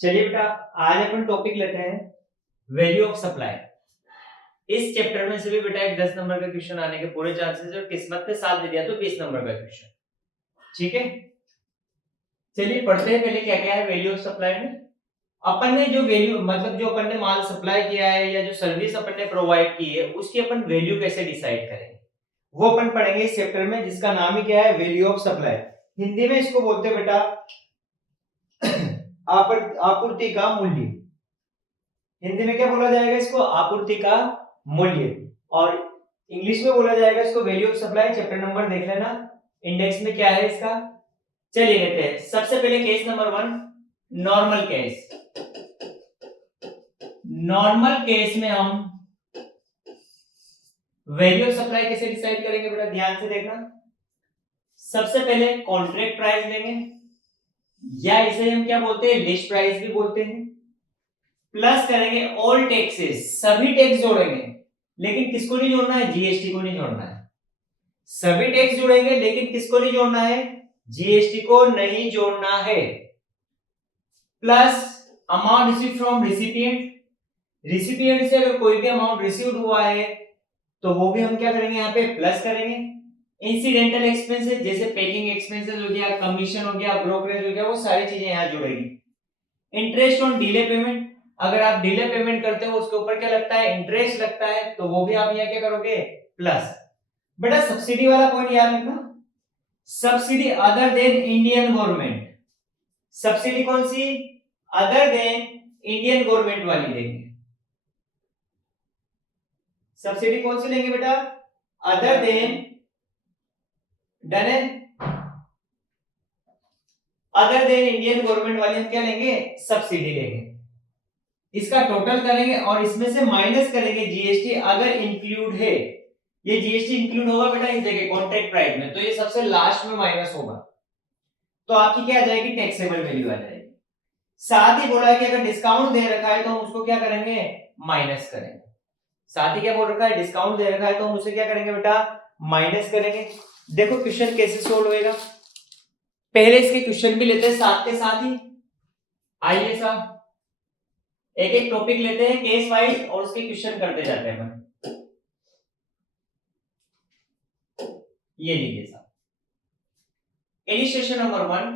चलिए बेटा, आज अपन टॉपिक लेते हैं वैल्यू ऑफ सप्लाई। इस चैप्टर में से भी बेटा एक 10 नंबर का क्वेश्चन आने के पूरे चांसेस है और किस्मत ने साथ दे दिया तो 20 नंबर का क्वेश्चन। ठीक है, चलिए पढ़ते हैं पहले क्या क्या है वैल्यू ऑफ सप्लाई में। अपन ने जो वैल्यू मतलब जो अपन ने माल सप्लाई किया है या जो सर्विस अपन ने प्रोवाइड की है उसकी अपन वैल्यू कैसे डिसाइड करेंगे वो अपन पढ़ेंगे इस चैप्टर में, जिसका नाम ही क्या है, वैल्यू ऑफ सप्लाई। हिंदी में इसको बोलते हैं बेटा आपूर्ति का मूल्य। हिंदी में क्या बोला जाएगा इसको? आपूर्ति का मूल्य। और इंग्लिश में बोला जाएगा इसको value of supply. Chapter number देख लेना, इंडेक्स में क्या है इसका। चलिए लेते हैं सबसे पहले case number 1, normal case. Normal case में हम वैल्यू ऑफ सप्लाई कैसे डिसाइड करेंगे बेटा, ध्यान से देखना। सबसे पहले कॉन्ट्रैक्ट प्राइस लेंगे, या इसे हम क्या बोलते हैं, लिस्ट प्राइस भी बोलते हैं। प्लस करेंगे ऑल टैक्सेस, सभी टैक्स जोड़ेंगे, लेकिन किसको नहीं जोड़ना है? जीएसटी को नहीं जोड़ना है। सभी टैक्स जोड़ेंगे लेकिन किसको नहीं जोड़ना है? जीएसटी को नहीं जोड़ना है। Plus amount receive from recipient. Recipient से अगर कोई भी अमाउंट रिसीव्ड हुआ है तो वो भी हम क्या करेंगे, यहाँ पे प्लस करेंगे। इंसिडेंटल एक्सपेंसेस जैसे पैकिंग एक्सपेंसेस हो गया, कमीशन हो गया, ब्रोकरेज हो गया, वो सारी चीजें यहाँ जुड़ेगी। इंटरेस्ट ऑन डिले पेमेंट, अगर आप डिले पेमेंट करते हो उसके ऊपर क्या लगता है? इंटरेस्ट लगता है, तो वो भी आप यहाँ क्या करोगे? प्लस। बेटा सब्सिडी वाला पॉइंट याद रखना, subsidy other than Indian government. Subsidy कौन सी? अदर देन इंडियन गवर्नमेंट वाली देंगे। सब्सिडी कौन सी लेंगे बेटा? अदर देन, डन है, अदर देन इंडियन गवर्नमेंट वाली हम क्या लेंगे? सब्सिडी लेंगे। इसका टोटल करेंगे और इसमें से माइनस करेंगे जीएसटी अगर इंक्लूड है। ये जीएसटी इंक्लूड होगा बेटा इस जगह कॉन्ट्रैक्ट प्राइस में, तो ये सबसे लास्ट में माइनस होगा, तो आपकी क्या आ जाएगी? टैक्सेबल वैल्यू आ जाएगी। साथ ही बोला है कि अगर डिस्काउंट दे रखा है तो हम उसको क्या करेंगे? माइनस करेंगे। साथ ही क्या बोल रखा है? डिस्काउंट दे रखा है तो हम उसे क्या करेंगे बेटा? माइनस करेंगे। देखो क्वेश्चन कैसे सोल्व होएगा, पहले इसके क्वेश्चन भी लेते हैं साथ के साथ ही। आइए साहब एक एक टॉपिक लेते हैं केस वाइज और उसके क्वेश्चन करते जाते हैं अपन। ये लीजिए साहब, इलिस्ट्रेशन नंबर 1,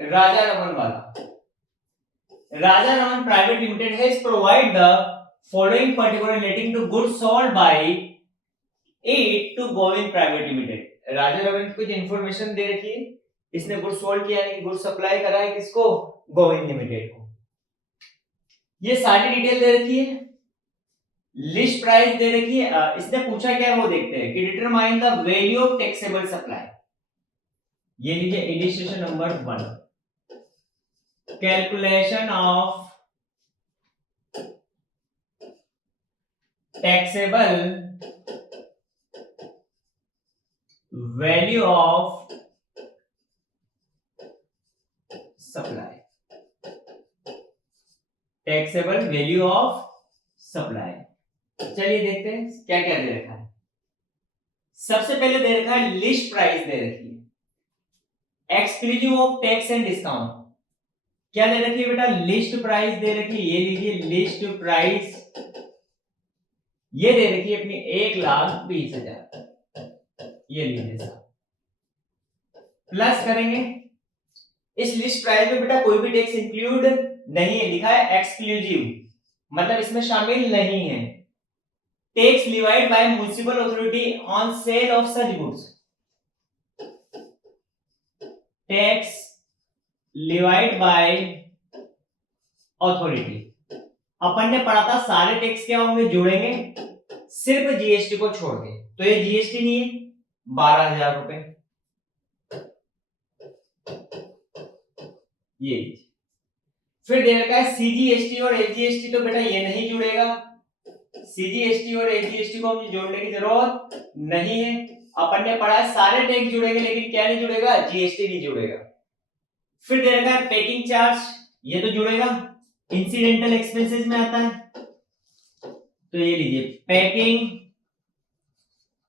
राजा रमन वाला। Raja Raman private limited has provide the following particular relating to goods sold by it to Govind private limited. Raja Raman को कुछ इंफॉर्मेशन दे रखी है, इसने गुड्स सोल्ड किया यानी गुड्स सप्लाई करा है किसको? गोविंद लिमिटेड को। ये सारी डिटेल दे रखी है, लिस्ट प्राइस दे रखी है। इसने पूछा क्या वो देखते हैं कि determine the value of taxable supply. ये लीजिए illustration number 1, calculation of taxable value of supply. Taxable value of supply. चलिए देखते हैं क्या क्या दे रखा है। सबसे पहले दे रखा है लिस्ट प्राइस दे रखी है exclusive of tax and discount. क्या दे रखी है बेटा? लिस्ट प्राइस दे रखी है। ये लीजिए लिस्ट प्राइस, ये दे रखी है अपनी 1,20,000। ये लीजिए साहब, प्लस करेंगे इस लिस्ट प्राइस में बेटा कोई भी टैक्स इंक्लूड नहीं है, लिखा है एक्सक्लूसिव, मतलब इसमें शामिल नहीं है। Tax levied by municipal authority on sale of such goods. Tax levied by authority, अपन ने पढ़ा था सारे टैक्स क्या होंगे? जुड़ेंगे, सिर्फ जीएसटी को छोड़ के। तो ये जीएसटी नहीं है, 12,000 रुपए। ये फिर दे रखा है सीजीएसटी और एसजीएसटी, तो बेटा ये नहीं जुड़ेगा। सीजीएसटी और एसजीएसटी को हमें जोड़ने की जरूरत नहीं है। अपन ने पढ़ा है सारे टैक्स जुड़ेंगे लेकिन क्या नहीं जुड़ेगा? जीएसटी नहीं जुड़ेगा। फिर दे रखा है पैकिंग चार्ज, ये तो जुड़ेगा, इंसिडेंटल एक्सपेंसेस में आता है, तो ये लीजिए पैकिंग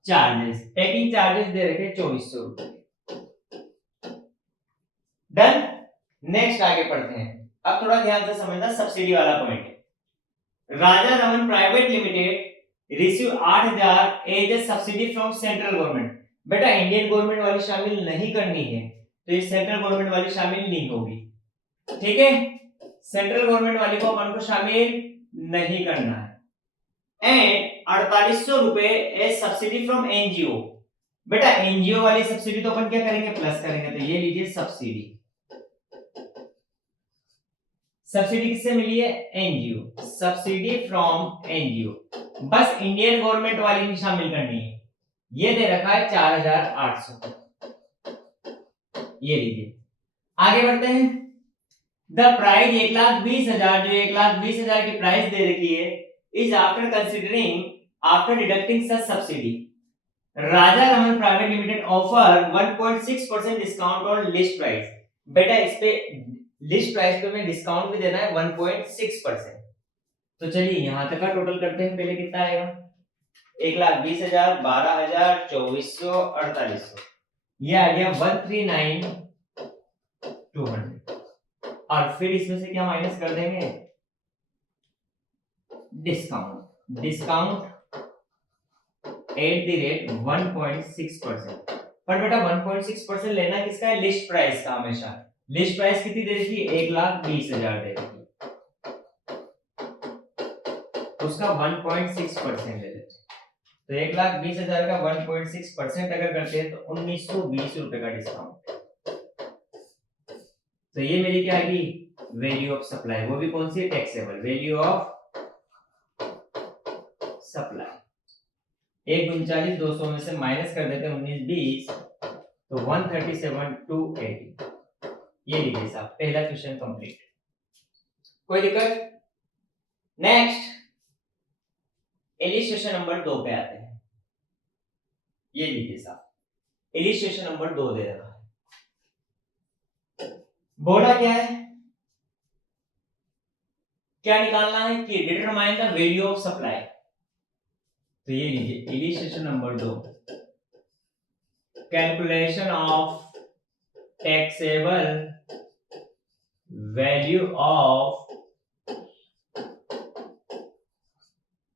चार्जेस। पैकिंग चार्जेस दे रखे 2400 रुपए। डन। नेक्स्ट आगे पढ़ते हैं। अब थोड़ा ध्यान से समझना, सब्सिडी वाला पॉइंट है। Raja Raman private limited receive 8000 as a subsidy from central government. बेटा इंडियन गवर्नमेंट वाली शामिल नहीं करनी है, तो ये सेंट्रल गवर्नमेंट वाली शामिल नहीं होगी, ठीक है। सेंट्रल गवर्नमेंट वाली को अपन को शामिल नहीं करना है। एंड 4800 रुपए एज सब्सिडी फ्रॉम एनजीओ। बेटा एनजीओ वाली सब्सिडी तो अपन क्या करेंगे, प्लस करेंगे, तो ये लीजिए सब्सिडी। सब्सिडी किससे मिली है, एनजीओ, सब्सिडी फ्रॉम एनजीओ। बस इंडियन गवर्नमेंट वाली नहीं शामिल करनी है। ये दे रखा है 4800, ये लीजिए। आगे बढ़ते हैं। द प्राइस 1,20,000, जो 1,20,000 की प्राइस दे रखी है, is after considering, after deducting such subsidy, Raja Raman private limited offer 1.6% discount on list price. बेटा इस पे लिस्ट प्राइस पे में डिस्काउंट भी देना है 1.6%। तो चलिए यहां तक का टोटल करते हैं। पहले कितना आएगा, 1,20,000, 12,000, 2,400, 4,800, ये आ गया 139,200। और फिर इसमें से क्या माइनस कर देंगे, discount. Discount at the rate 1.6%। पर बेटा 1.6% लेना किसका है, लिस्ट प्राइस का। हमेशा लिस्ट प्राइस कितनी दे रखी है, 1,20,000 दे रखी है, उसका 1.6% ले लेते। तो 1,20,000 का 1.6% अगर करते हैं तो 1,920 रुपए का डिस्काउंट। तो ये मेरी क्या आएगी, वैल्यू ऑफ सप्लाई। वो भी कौन सी है, टैक्सेबल वैल्यू ऑफ सप्लाई। 1,39,200 में से माइनस कर देते हैं 19,20, तो 137,280। ये लीजिए साहब, पहला क्वेश्चन कंप्लीट। कोई दिक्कत? नेक्स्ट इलिस्ट्रेशन नंबर 2 पे आते हैं। ये लीजिए साहब, इलिस्ट्रेशन नंबर 2 दे रखा है। बोला क्या है, क्या निकालना है कि determine the value of supply. तो ये लीजिए illustration number 2, calculation of taxable value of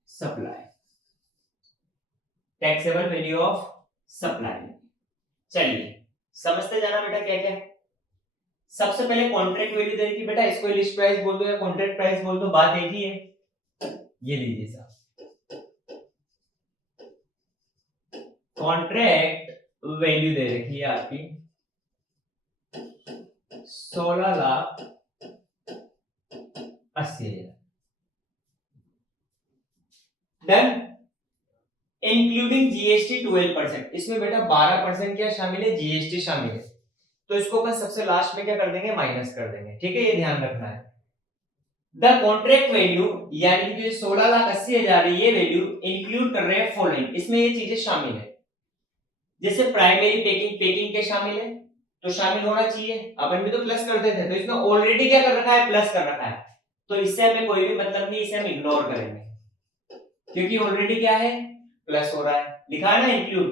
supply, taxable value of supply. चलिए समझते जाना बेटा क्या क्या है। सबसे पहले कॉन्ट्रैक्ट वैल्यू दे रखी, बेटा इसको लिस्ट प्राइस बोल दो या कॉन्ट्रैक्ट प्राइस बोल दो, बात एक ही है। ये लीजिए साहब, कॉन्ट्रैक्ट वैल्यू दे रखी है आपकी 16,80,000। डन। Including GST 12%। इसमें बेटा 12% क्या शामिल है, जीएसटी शामिल है। तो इसको अपन सबसे लास्ट में क्या कर देंगे, माइनस कर देंगे, ठीक है। ये ध्यान रखना है। द कॉन्ट्रैक्ट वैल्यू यानी कि 16,80,000 ये वैल्यू इंक्लूड कर रहे हैं फॉलोइंग, इसमें ये चीजें शामिल है। जैसे प्राइमरी पैकिंग, पैकिंग के शामिल है तो शामिल होना चाहिए, अपन भी तो प्लस करते थे, तो इसमें ऑलरेडी क्या कर रखा है, प्लस कर रखा है, तो इससे हमें कोई भी मतलब नहीं, इसे हम इग्नोर करेंगे क्योंकि ऑलरेडी क्या है, प्लस हो रहा है, लिखा है ना include.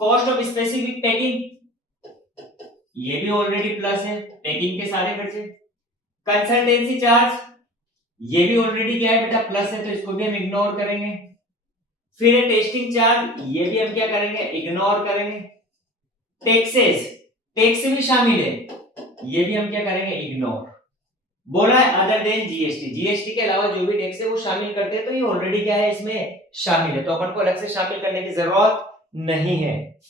Cost of specific packing, ये भी ऑलरेडी प्लस है, पैकिंग के सारे खर्चे। कंसल्टेंसी चार्ज, ये भी ऑलरेडी क्या है बेटा, प्लस है, तो इसको भी हम इग्नोर करेंगे। फिर टेस्टिंग चार्ज, ये भी हम क्या करेंगे, इग्नोर करेंगे। टैक्सेस, टैक्स भी शामिल है, ये भी हम क्या करेंगे, इग्नोर। बोला है अदर देन जीएसटी, जीएसटी के अलावा जो भी टैक्स है वो शामिल करते हैं, तो ये ऑलरेडी क्या है, इसमें शामिल है, तो अपन को अलग से शामिल करने की जरूरत नहीं है।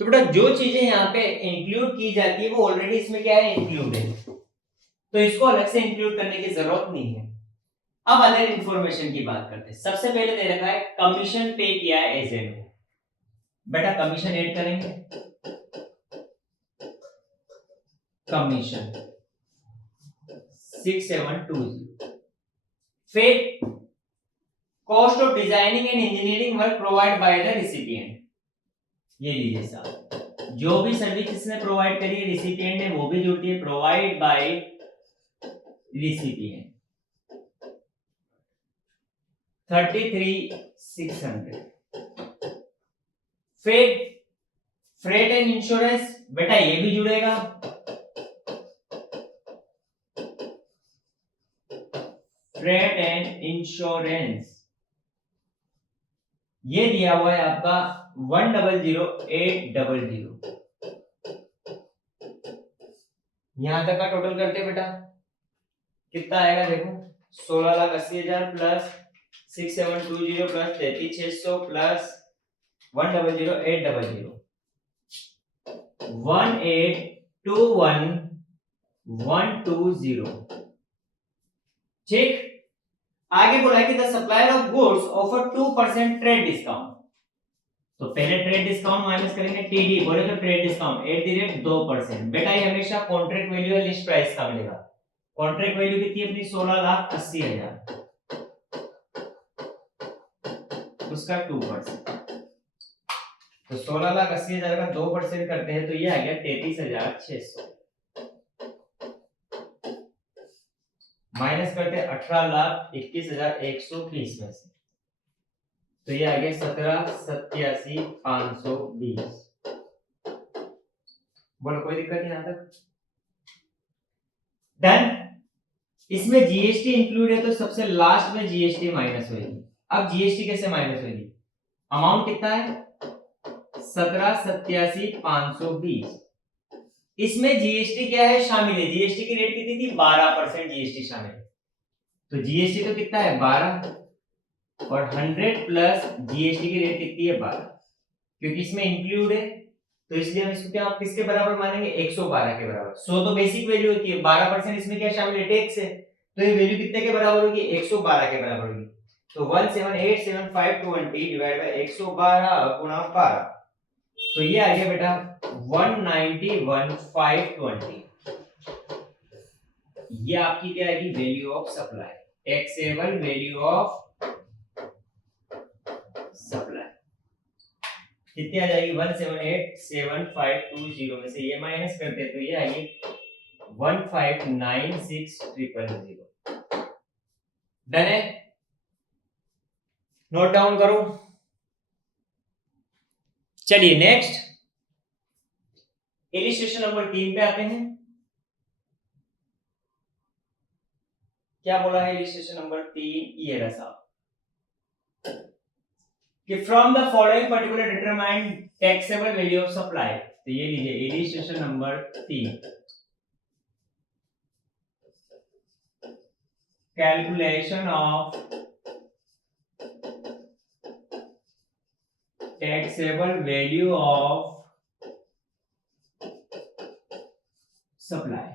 तो बेटा जो चीजें यहाँ पे इंक्लूड की जाती है वो ऑलरेडी इसमें क्या है, इंक्लूड है, तो इसको अलग से इंक्लूड करने की जरूरत नहीं है। अब अदर इंफॉर्मेशन की बात करते हैं। सबसे पहले दे रखा है कमीशन पे किया है एजेंट को, बेटा कमीशन ऐड करेंगे, कमीशन 6720। फिर cost of designing and engineering work provide by the recipient, ये लीजिए साहब, जो भी सर्विस इसने प्रोवाइड करी है रिसिपिएंट ने, वो भी जुड़ती है, प्रोवाइड बाय रिसिपिएंट 33,600। फिर फ्रेट एंड इंश्योरेंस बेटा ये भी जुड़ेगा, फ्रेट एंड इंश्योरेंस ये दिया हुआ है आपका 100,800। यहां तक का टोटल करते बेटा कितना आएगा देखो, 16,80,000 प्लस 6720 प्लस 33,600 प्लस 100,800 1821,120। ठीक, आगे बोला कि the supplier of goods offer 2% trade discount. तो पहले ट्रेड डिस्काउंट माइनस करेंगे, टीडी बोले तो trade discount at the rate 2%। बेटा ये हमेशा कॉन्ट्रैक्ट वैल्यू या लिस्ट प्राइस का मिलेगा। कॉन्ट्रैक्ट वैल्यू कितनी अपनी 16,80,000, उसका 2%। तो 16,80,000 का 2% करते हैं तो ये आ गया 33,600, माइनस करते 18,21,120 में से, तो ये आ गया 17,87,520। बोलो कोई दिक्कत नहीं यहां तक? डन। इसमें जीएसटी इंक्लूड है तो सबसे लास्ट में जीएसटी माइनस होगी। अब जीएसटी कैसे माइनस होगी? अमाउंट कितना है 17,87,520। इसमें जीएसटी क्या है शामिल है, जीएसटी की रेट कितनी थी 12% जीएसटी शामिल है। तो जीएसटी तो कितना है 12 और 100 प्लस जीएसटी की रेट कितनी है 12, क्योंकि इसमें इंक्लूड है तो इसलिए हम इसको क्या किसके बराबर मानेंगे 112 के बराबर। 100 तो बेसिक वैल्यू होती है, 12% इसमें क्या शामिल है टैक्स है, तो ये वैल्यू कितने के बराबर होगी 112 के बराबर होगी। तो 178,7520 डिवाइड बाय 112 गुणा 12, तो ये आ गया बेटा 191,520। ये आपकी क्या आएगी value of supply, taxable value of supply कितनी आ जाएगी 178,7520 में से ये माइनस करते तो ये आएगी 159,600। डन है, नोट डाउन करो। चलिए नेक्स्ट इलिस्ट्रेशन नंबर 3 पे आते हैं। क्या बोला है इलिस्ट्रेशन नंबर 3? ये रहा साहब कि from the following particular determine taxable value of supply. तो ये लीजिए illustration number 3, calculation of taxable value of supply.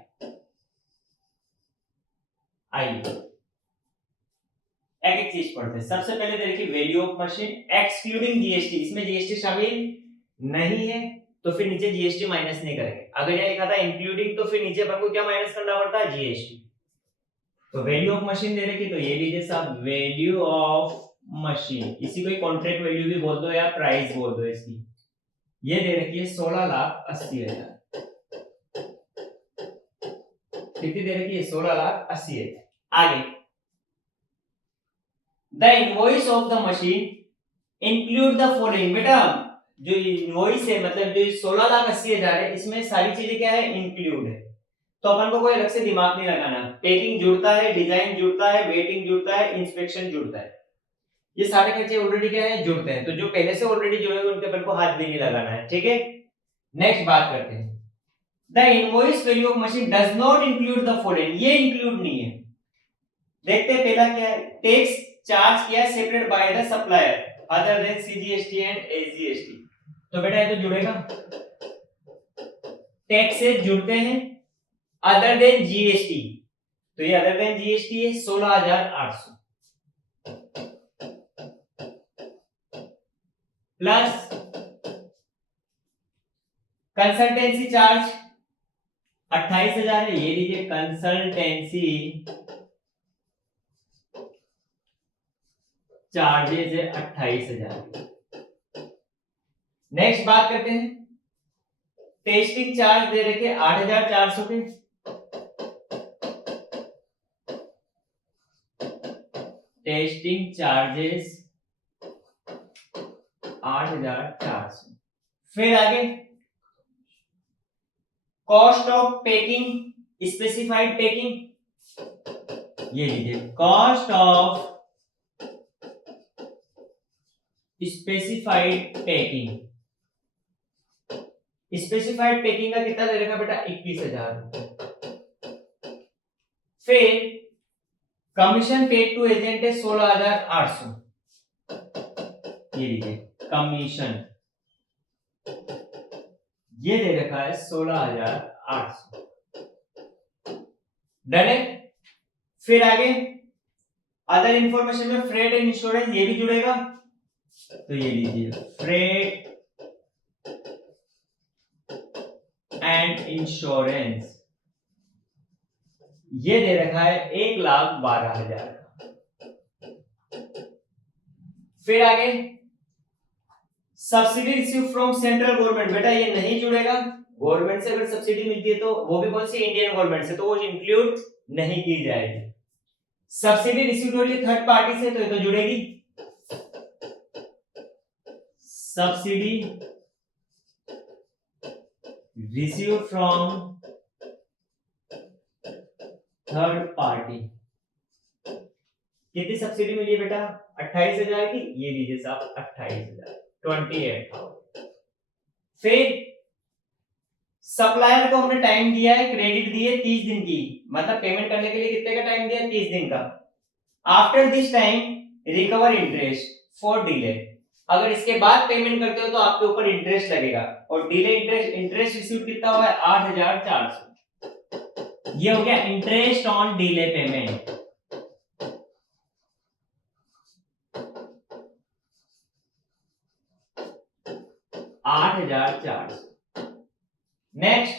आइए एक एक चीज पढ़ते हैं। सबसे पहले देखिए value of machine excluding GST, इसमें जीएसटी शामिल नहीं है तो फिर नीचे जीएसटी माइनस नहीं करेंगे। अगर ये लिखा था इंक्लूडिंग तो फिर नीचे अपन को क्या माइनस करना पड़ता है जीएसटी। तो वैल्यू ऑफ मशीन दे रखी तो ये लीजिए साहब वैल्यू ऑफ मशीन, इसी को कॉन्ट्रैक्ट वैल्यू भी बोल दो या प्राइस बोल दो इसकी। ये दे रखी है 16,80,000, कितनी दे रखी है 16,80,000। आगे the invoice of the machine include the following. बेटा जो इनवॉइस है मतलब जो 16,80,000 है इसमें सारी चीजें क्या है इंक्लूड है, तो अपन को कोई अलग से दिमाग नहीं लगाना। पैकिंग जुड़ता है, डिजाइन जुड़ता है, वेटिंग जुड़ता है, इंस्पेक्शन जुड़ता है, ये सारे खर्चे ऑलरेडी क्या है जुड़ते हैं। तो जो पहले से ऑलरेडी जुड़े हुए उनके अपन को हाथ भी नहीं लगाना है। ठीक है, नेक्स्ट बात करते हैं। The invoice value of machine does not include the following, ये इंक्लूड नहीं है। देखते हैं पहला क्या है, टैक्स चार्ज किया separate by the supplier other than CGST and SGST. तो बेटा ये तो जुड़ेगा, टैक्स से जुड़ते हैं अदर देन जीएसटी, तो ये अदर देन जीएसटी है 16,800 प्लस कंसल्टेंसी चार्ज 28,000 है, ये लीजिए कंसल्टेंसी चार्जेस है 28,000। नेक्स्ट बात करते हैं, टेस्टिंग चार्ज दे रखे 8,400 के, टेस्टिंग चार्जेस 8,400। फिर आगे cost of packing specified packing, ये लीजिए cost of specified packing. Specified packing का कितना दे रखा बेटा 21,000। फिर कमीशन पेड टू एजेंट है 16,800, ये लीजिए कमीशन ये दे रखा है 16,800। डन है। फिर आगे अदर इंफॉर्मेशन में फ्रेट एंड इंश्योरेंस ये भी जुड़ेगा, तो ये लीजिए फ्रेट एंड इंश्योरेंस ये दे रखा है 1,12,000 का। फिर आगे subsidy receive from central government, बेटा ये नहीं जुड़ेगा। गवर्नमेंट से अगर सब्सिडी मिलती है तो वो भी कौन सी, इंडियन गवर्नमेंट से, तो वो इंक्लूड नहीं की जाएगी। सब्सिडी रिसीव हो रही है थर्ड पार्टी से, तो ये तो जुड़ेगी। Subsidy receive from third party, कितनी सब्सिडी मिली है बेटा 28,000 की, ये लीजिए साहब 28,000, 28,000। फिर सप्लायर को हमने टाइम दिया है, क्रेडिट दिए 30 दिन की, मतलब पेमेंट करने के लिए कितने का टाइम दिया 30 दिन का। After this time recover interest for delay, अगर इसके बाद पेमेंट करते हो तो आपके ऊपर इंटरेस्ट लगेगा, और डिले इंटरेस्ट रिसीव कितना हुआ है 8,400, ये हो गया interest on delay payment. Next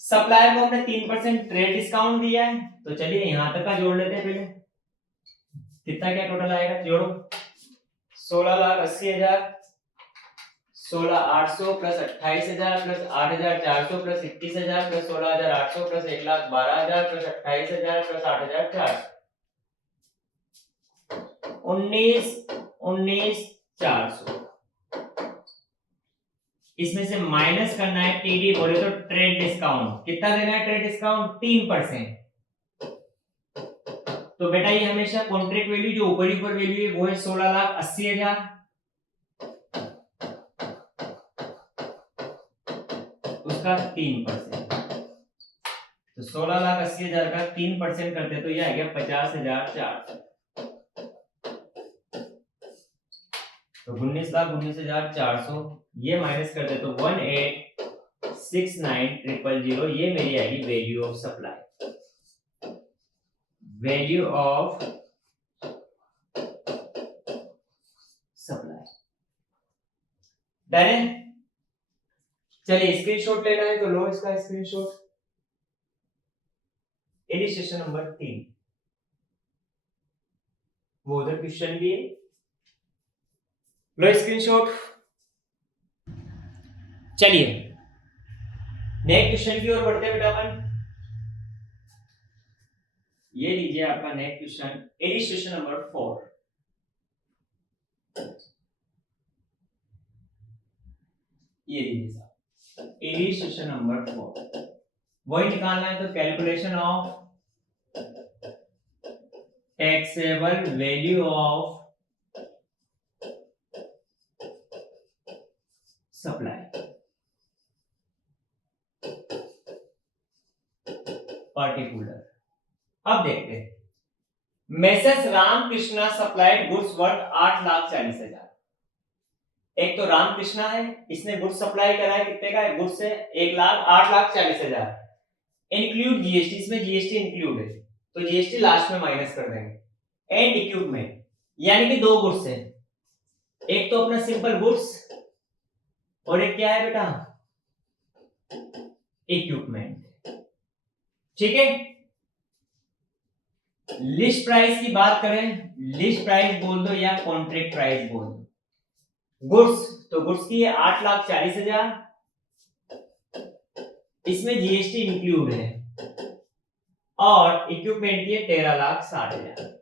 supplier को हमने 3% ट्रेड डिस्काउंट दिया है, तो चलिए यहां तक का जोड़ लेते हैं पहले। कितना क्या टोटल आएगा, जोड़ो 16,80,000, 16,800 plus 28,000 plus 8,400 plus 21,000 plus 16,800 plus 1,12,000 plus 28,000 plus 8,400, 19,400। इसमें से माइनस करना है टीडी बोले तो ट्रेड डिस्काउंट, कितना देना है ट्रेड डिस्काउंट 3%। तो बेटा ये हमेशा कॉन्ट्रैक्ट वैल्यू जो ऊपर वैल्यू है वो है 16,80,000, उसका 3%, तो 16,80,000 का 3% करते तो ये आ गया 50,400, तो 19,19,400 ये माइनस करते तो 18,69,000, ये मेरी आएगी value of supply, value of supply. Done है। चलिए स्क्रीनशॉट लेना है तो लो इसका स्क्रीनशॉट, इलिस्ट्रेशन नंबर 3, वो उधर क्वेश्चन भी है, लो स्क्रीनशॉट। चलिए नेक्स्ट क्वेश्चन की ओर बढ़ते हैं बेटा अपन, ये लीजिए आपका नेक्स्ट क्वेश्चन इलिस्ट्रेशन नंबर 4। ये लीजिए साहब इलिस्ट्रेशन नंबर 4, वही निकालना है, तो calculation of taxable value of supply particular. अब देखते हैं, Messrs Ramakrishna supplied goods worth 8,40,000। एक तो रामकृष्णा है, इसने गुड्स सप्लाई करा है, कितने का है गुड्स से 8,40,000, इंक्लूड जीएसटी, इसमें जीएसटी इंक्लूड है तो जीएसटी लास्ट में माइनस कर देंगे। एंड इक्विपमेंट, यानी कि दो गुड्स है, एक तो अपना सिंपल गुड्स और एक क्या है बेटा इक्विपमेंट, ठीक है। लिस्ट प्राइस की बात करें, लिस्ट प्राइस बोल दो या कॉन्ट्रैक्ट प्राइस बोल दो। गुड्स, तो गुड्स की है 8,40,000, इसमें जीएसटी इंक्लूड है, और इक्विपमेंट की है 13,60,000।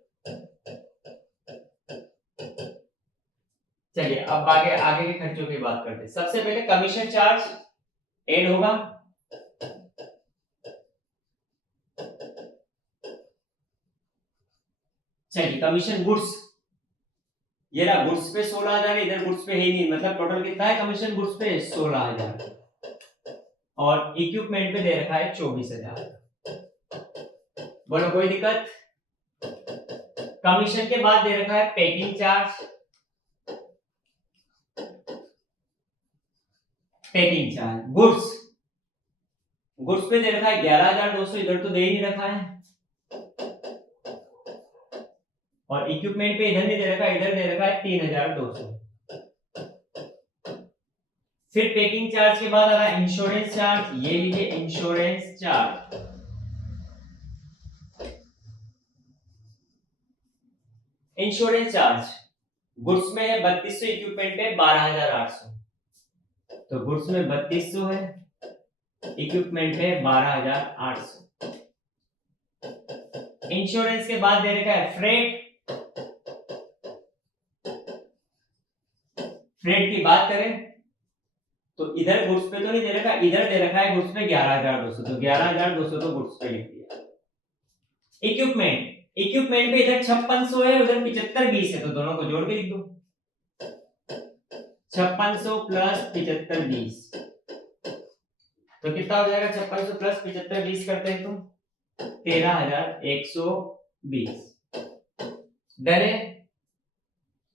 चलिए अब आगे के खर्चों की बात करते हैं। सबसे पहले कमीशन चार्ज ऐड होगा, चलिए कमीशन गुड्स, ये रहा गुड्स पे 16,000, इधर गुड्स पे है ही नहीं, मतलब टोटल कितना है कमीशन गुड्स पे 16,000 और इक्विपमेंट पे दे रखा है 24,000। बोलो कोई दिक्कत? कमीशन के बाद दे रखा है packing charge, packing charge goods, goods पे दे रखा है 11,200, इधर तो दे ही नहीं रखा है, और इक्विपमेंट पे इधर नहीं दे रखा है, इधर दे रखा है 3,200। फिर पैकिंग चार्ज के बाद आ रहा है इंश्योरेंस चार्ज, ये लीजिए insurance charge, insurance charge goods में है 3200, इक्विपमेंट पे 12,800, तो गुड्स में 3200 है, इक्विपमेंट पे 12,800। इंश्योरेंस के बाद दे रखा है फ्रेट, फ्रेट की बात करें तो इधर गुड्स पे तो नहीं दे रखा, इधर दे रखा है गुड्स पे 11,200, तो 11,200 तो गुड्स पे लिख दिया। इक्विपमेंट, इक्विपमेंट पे इधर 5600 है, उधर 7520 है, तो दोनों को जोड़ के लिख दो, 5600 प्लस 7520, तो कितना हो जाएगा? 5600 प्लस 7520 करते हैं तुम 13,120। डन है।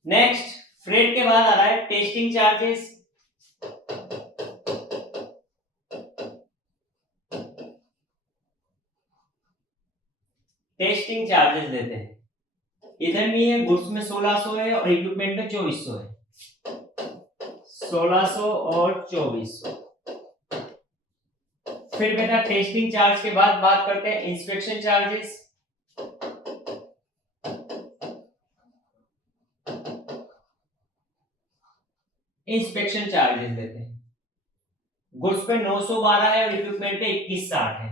नेक्स्ट फ्रेट के बाद आ रहा है टेस्टिंग चार्जेस, टेस्टिंग चार्जेस देते हैं, इधर नहीं है, गुड्स में 1600 है और इक्विपमेंट में 2400 है, 1600 और 2400। फिर बेटा टेस्टिंग चार्ज के बाद बात करते हैं इंस्पेक्शन चार्जेस, इंस्पेक्शन चार्जेस देते हैं, गुड्स पे 912 है और इक्विपमेंट पे 2160 है,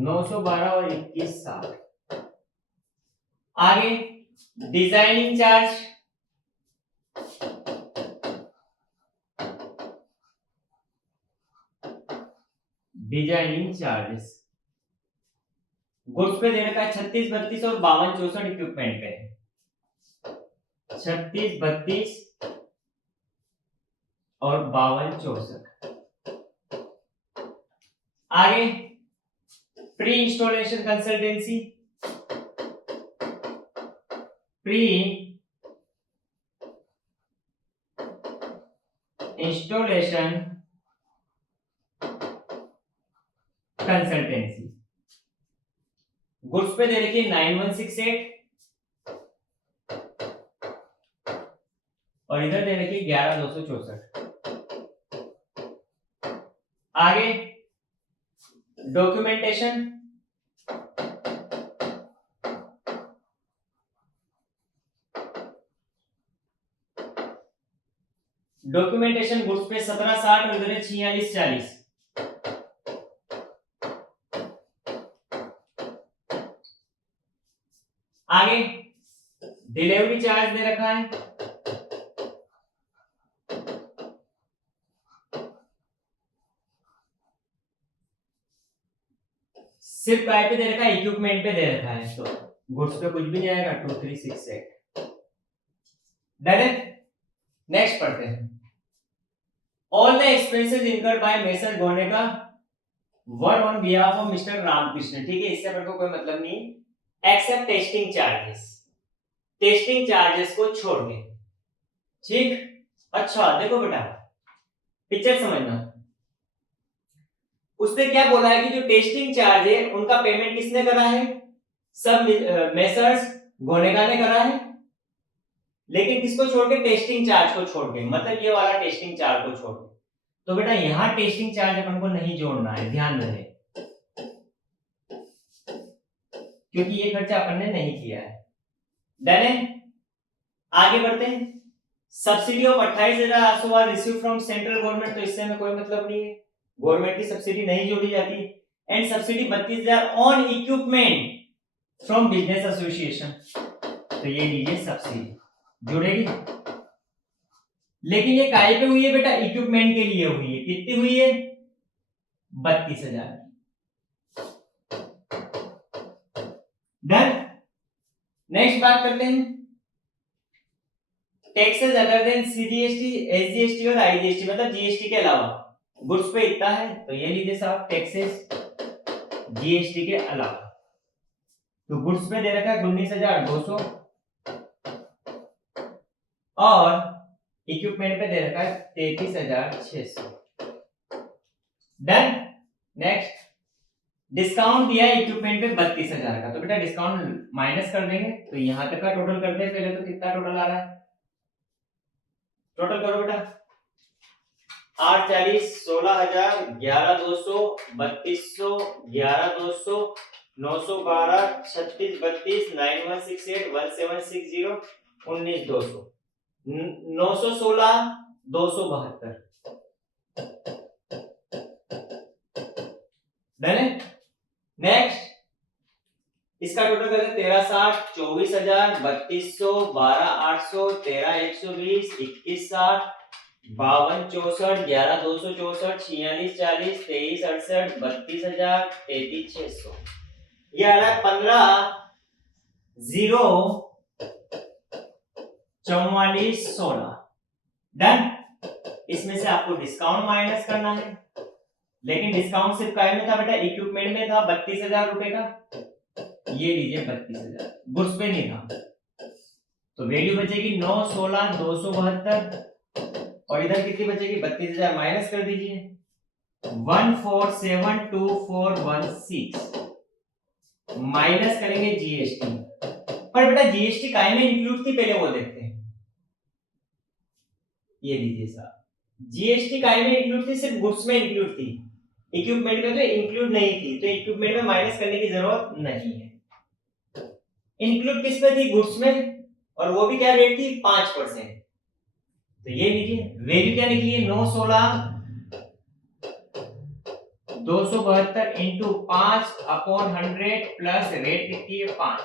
912 और 2160। आगे designing charge, designing charges goods पे दे रखा है 36 32 और 52 64, इक्विपमेंट पे 36 32 और 52 64। आगे pre installation consultancy, pre installation consultancy goods पे दे रखी है 9168 और इधर दे रखी है 11,264। आगे डॉक्यूमेंटेशन, डॉक्यूमेंटेशन गुड्स पे 1760 और इधर 4640। आगे डिलीवरी चार्ज दे रखा है, सिर्फ काय पे दे रखा है, इक्विपमेंट पे दे रखा है, तो गुड्स पे कुछ भी नहीं आएगा, 2368। डन है। नेक्स्ट पढ़ते हैं all the expenses incurred by messrs Goenka were on behalf of mister Ramakrishna. ठीक है, इससे अपन को कोई मतलब नहीं except testing charges, testing charges को छोड़ के। ठीक, अच्छा देखो बेटा पिक्चर समझना, उसने क्या बोला है कि जो टेस्टिंग चार्ज है उनका पेमेंट किसने करा है? सब मेसर्स गोनेगा ने करा है, लेकिन किसको छोड़ के? टेस्टिंग चार्ज को छोड़ के, मतलब ये वाला टेस्टिंग चार्ज को छोड़ के। तो बेटा यहां टेस्टिंग चार्ज अपन को नहीं जोड़ना है, ध्यान रहे, क्योंकि ये खर्चा अपन ने नहीं किया है। डन है। आगे बढ़ते हैं। Subsidy of 28,800 are receive from central government, तो इससे हमें कोई मतलब नहीं है, गवर्नमेंट की सब्सिडी नहीं जोड़ी जाती। And subsidy 32,000 on equipment from business association, तो ये लीजिए सब्सिडी जुड़ेगी। लेकिन ये काय पे हुई है बेटा? इक्विपमेंट के लिए हुई है। कितनी हुई है? 32,000। डन। नेक्स्ट बात करते हैं taxes other than CGST, SGST और आईजीएसटी, मतलब जीएसटी के अलावा गुड्स पे इतना है, तो ये लीजिए साहब टैक्सेस जीएसटी के अलावा। तो गुड्स पे दे रखा है 19,200 और इक्विपमेंट पे दे रखा है 33,600। डन। नेक्स्ट डिस्काउंट दिया है इक्विपमेंट पे 32,000 का, तो बेटा डिस्काउंट माइनस कर देंगे, तो यहां तक का टोटल करते हैं पहले। तो कितना टोटल आ रहा है, टोटल करो बेटा। 840, 16,000, 11,200, 3,200, 11,200, 912, 3632, 9168, 1760, 19,200, 916, 272। डन है। नेक्स्ट इसका टोटल करते हैं 13,60, 24,000, 3,200, 12,800, 13,120, 21,60, 52,64, 11,264, 46,40, 23,68, 32,000, 33,600। ये आ रहा है 15,044,16। डन। इसमें से आपको डिस्काउंट माइनस करना है, लेकिन डिस्काउंट सिर्फ काय में था बेटा, इक्विपमेंट में था 32,000 रुपए का, ये लीजिए 32,000, गुड्स पे नहीं था। तो वैल्यू बचेगी 916,272 और इधर कितनी बचेगी 32,000, माइनस कर दीजिए 1472,416 माइनस करेंगे जीएसटी। पर बेटा जीएसटी काय में इंक्लूड थी, पहले वो देखते हैं। ये लीजिए साहब, जीएसटी काय में इंक्लूड थी, सिर्फ गुड्स में इंक्लूड थी, इक्विपमेंट में तो इंक्लूड नहीं थी, तो इक्विपमेंट में माइनस करने की जरूरत नहीं है। इंक्लूड किस में थी, गुड्स में, और वो भी क्या रेट थी 5%। तो ये लीजिए वैल्यू क्या निकली है 916,272 इंटू 5/100 प्लस रेट कितनी है 5,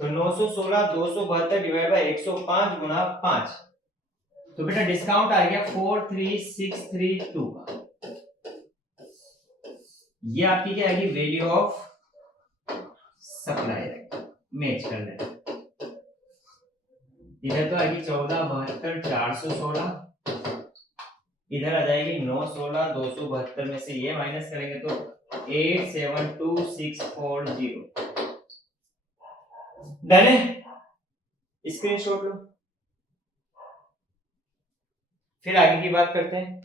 तो 916,272 डिवाइड बाय 105 गुना 5, तो बेटा डिस्काउंट आ गया 43,632 का। ये आपकी क्या आएगी वैल्यू ऑफ सप्लाई, मैच कर लेना। इधर तो आएगी 14,72,416, इधर आ जाएगी 916,272 में से ये माइनस करेंगे तो 872,640। डन है, स्क्रीनशॉट लो। फिर आगे की बात करते हैं।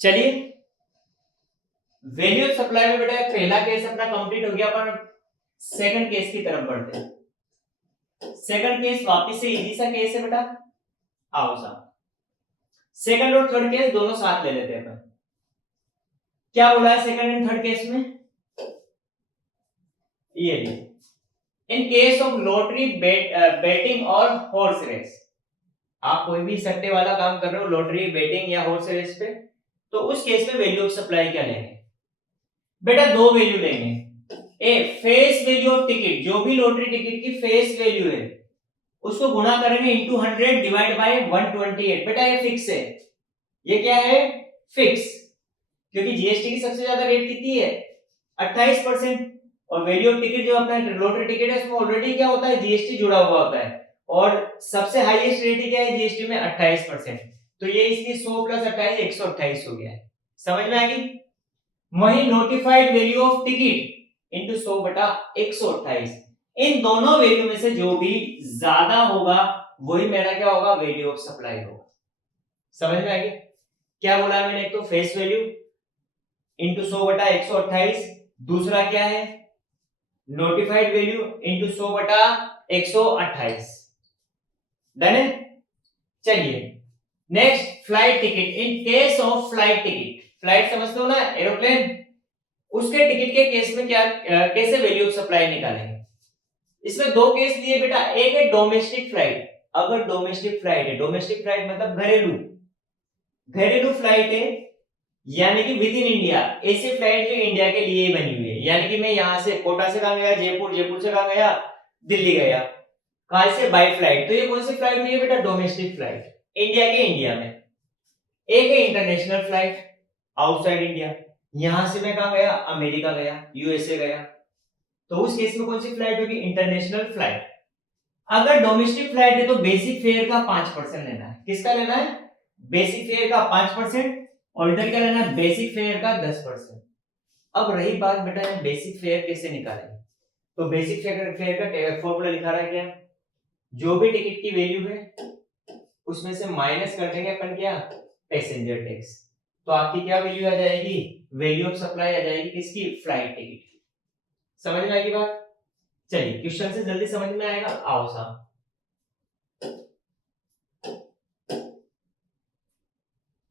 चलिए वैल्यू ऑफ सप्लाई में बेटा पहला केस अपना कंप्लीट हो गया, अपन सेकंड केस की तरफ बढ़ते हैं। सेकंड केस वापस से इजी सा केस है बेटा, आओ साहब सेकंड और थर्ड केस दोनों साथ ले लेते हैं अपन। क्या बोला है सेकंड एंड थर्ड केस में, ये in case of lottery betting और हॉर्स रेस, आप कोई भी सट्टे वाला काम कर रहे हो, लॉटरी बेटिंग या हॉर्स रेस पे, तो उस केस में वैल्यू ऑफ सप्लाई क्या लेंगे बेटा, दो वैल्यू लेंगे। ए फेस वैल्यू ऑफ टिकट, जो भी लॉटरी टिकट की फेस वैल्यू है उसको गुणा करेंगे इंटू 100 डिवाइड बाय 128। बेटा ये फिक्स है, ये क्या है फिक्स, क्योंकि जीएसटी की सबसे ज्यादा रेट कितनी है 28%, और वैल्यू ऑफ टिकट जो अपना लॉटरी टिकट है उसमें ऑलरेडी क्या होता है जीएसटी जुड़ा हुआ होता है, और सबसे हाईएस्ट रेट क्या है जीएसटी में 28%, तो ये इसकी 100 प्लस 28 128 हो गया है। समझ में आ गई। वही notified value of ticket into 100 बटा 128, इन दोनों वैल्यू में से जो भी ज्यादा होगा वही मेरा क्या होगा वैल्यू ऑफ सप्लाई होगा। समझ में आ गया क्या बोला है मैंने, एक तो फेस वैल्यू इंटू 100 बटा 128, दूसरा क्या है नोटिफाइड वैल्यू इंटू 100 बटा 128। डन है। चलिए next flight ticket, in case of flight ticket, flight समझते हो ना एरोप्लेन, उसके टिकट के केस में क्या कैसे वैल्यू ऑफ सप्लाई निकालेंगे। इसमें दो केस दिए बेटा, एक है डोमेस्टिक फ्लाइट, अगर डोमेस्टिक फ्लाइट है, डोमेस्टिक फ्लाइट मतलब घरेलू फ्लाइट है, यानी कि विद इन इंडिया, ऐसी फ्लाइट जो इंडिया के लिए बनी हुई है, यानी कि मैं यहां से कोटा से कहां गया जयपुर, जयपुर से कहां गया दिल्ली गया, कहां से बाय फ्लाइट, तो ये कौन सी फ्लाइट हुई है बेटा डोमेस्टिक फ्लाइट, इंडिया के इंडिया में। एक है इंटरनेशनल फ्लाइट आउटसाइड इंडिया, यहां से मैं कहा गया, अमेरिका गया, यूएसए गया, तो उस केस में कौन सी फ्लाइट होगी, इंटरनेशनल फ्लाइट। अगर डोमेस्टिक फ्लाइट है तो बेसिक फेयर का 5% लेना है। किसका लेना है, बेसिक फेयर का 5%, और इधर क्या लेना है, बेसिक फेयर का 10%। अब रही बात बेटा बेसिक फेयर कैसे निकालेंगे, तो बेसिक फेयर का फॉर्मूला लिखा रहा है क्या, जो भी टिकट की वैल्यू है उसमें से माइनस कर देंगे अपन क्या, पैसेंजर टैक्स। तो आपकी क्या वैल्यू आ जाएगी, वैल्यू ऑफ सप्लाई आ जाएगी किसकी, फ्लाइट टिकट की। समझ में आएगी बात। चलिए क्वेश्चन से जल्दी समझ में आएगा, आओ साहब।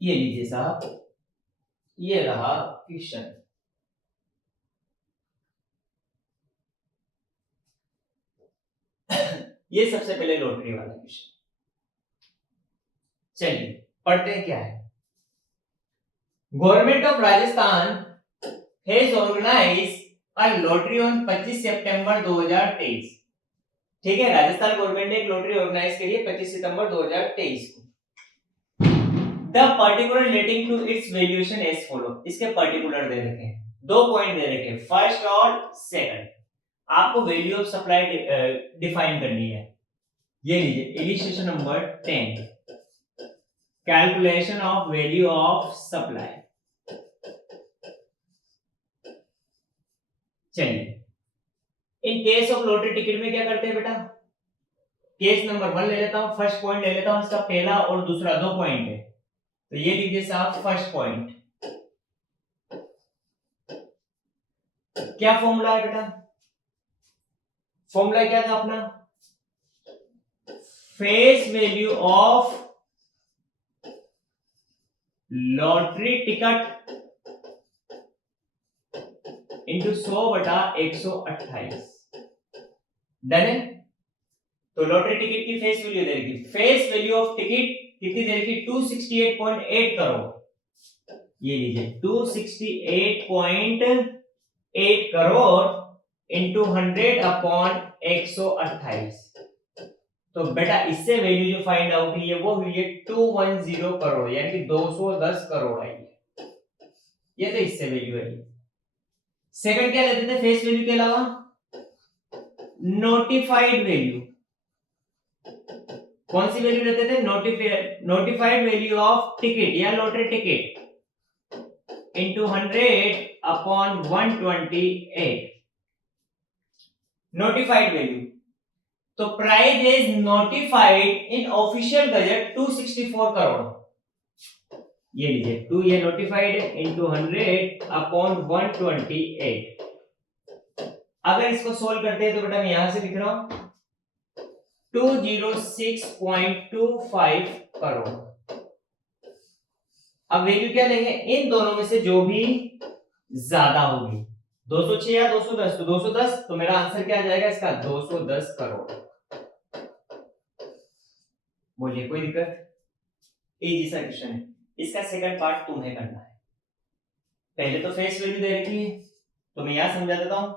ये लीजिए साहब, ये रहा क्वेश्चन। ये सबसे पहले लॉटरी वाला क्वेश्चन। चलिए पढ़ते हैं क्या है। Government of Rajasthan has organised a lottery on 25 सितंबर 2023। ठीक है, राजस्थान गवर्नमेंट ने एक लॉटरी ऑर्गेनाइज करी है 25 सितंबर 2023 को। The particular relating to its valuation as follow. इसके पर्टिकुलर दे रखे हैं, 2 पॉइंट दे रखे हैं, फर्स्ट और सेकंड। आपको वैल्यू ऑफ सप्लाई डिफाइन करनी है। ये लीजिए illustration number 10, calculation of value of supply. चलिए in case of lottery ticket में क्या करते हैं बेटा, केस नंबर 1 ले लेता हूं, फर्स्ट पॉइंट ले लेता हूं, इसका पहला और दूसरा 2 पॉइंट है, तो ये लीजिए साहब फर्स्ट पॉइंट। क्या फॉर्मूला है बेटा, फॉर्मूला क्या था अपना, face value of lottery ticket into 100/128। Done है। तो लॉटरी टिकट की फेस वैल्यू दे रखी, फेस वैल्यू ऑफ टिकट कितनी दे रखी, 268.8 करोड़। ये लीजिए 268.8 करोड़ इंटू 100/128। तो बेटा इससे वैल्यू जो फाइंड आउट हुई है वो हुई है 210 करोड़, यानी कि 210 करोड़ आई है। ये तो इससे वैल्यू आई। सेकंड क्या लेते थे फेस वैल्यू के अलावा, नोटिफाइड वैल्यू। कौन सी वैल्यू लेते थे, नोटिफाइड वैल्यू ऑफ टिकट या lottery ticket into 100/128। Notified value, तो price is notified in official gazette 264 crore. ये लीजिए 2 ये नोटिफाइड है इंटू 100/128। अगर इसको सोल्व करते हैं तो बेटा मैं यहां से लिख रहा हूं 206.25 करोड़। अब वैल्यू क्या लेंगे, इन दोनों में से जो भी ज्यादा होगी, 206 या 210, तो 210, तो मेरा आंसर क्या आ जाएगा इसका, 210 करोड़। बोलिए कोई दिक्कत, इजी सा क्वेश्चन है। इसका सेकंड पार्ट तुम्हें करना है। पहले तो फेस वैल्यू दे रखी है, तो मैं यहां समझा देता हूं।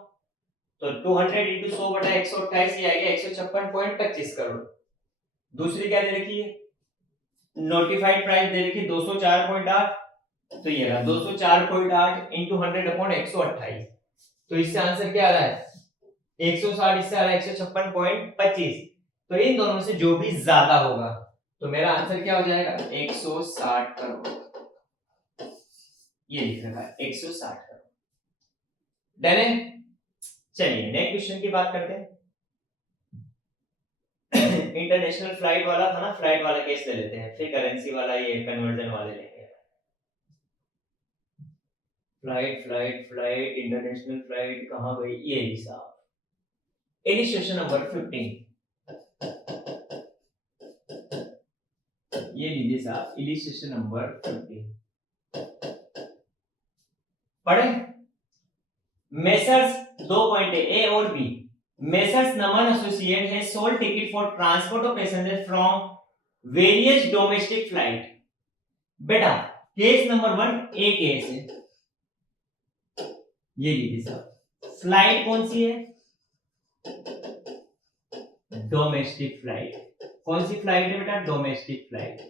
तो 200 इंटू 100/128 ये आएगा 156.25 करोड़। दूसरी क्या दे रखी है, नोटिफाइड प्राइस दे रखी है 204.8, तो ये रहा 204.8 इंटू 100/128। तो इससे आंसर क्या आ रहा है 160, इससे आ रहा है 156.25। तो इन दोनों में से जो भी ज्यादा होगा तो मेरा आंसर क्या हो जाएगा 160 करोड़। ये लिख रखा है 160 करोड़। डन है। चलिए नेक्स्ट क्वेश्चन की बात करते हैं। इंटरनेशनल फ्लाइट वाला था ना, फ्लाइट वाला केस ले लेते हैं, फिर करेंसी वाला ये कन्वर्जन वाले लेंगे। Flight flight flight international flight कहां गई, ये हिसाब। इलिस्ट्रेशन नंबर 15, ये लीजिए साहब इलिस्ट्रेशन नंबर 15 पढ़े। मेसर्स 2 पॉइंट ए और B, Messrs Naman associate has sold ticket for transport of passenger from various domestic flight. बेटा केस नंबर 1 ए केस है, ये लीजिए साहब फ्लाइट कौन सी है, डोमेस्टिक फ्लाइट। कौन सी फ्लाइट है बेटा, डोमेस्टिक फ्लाइट।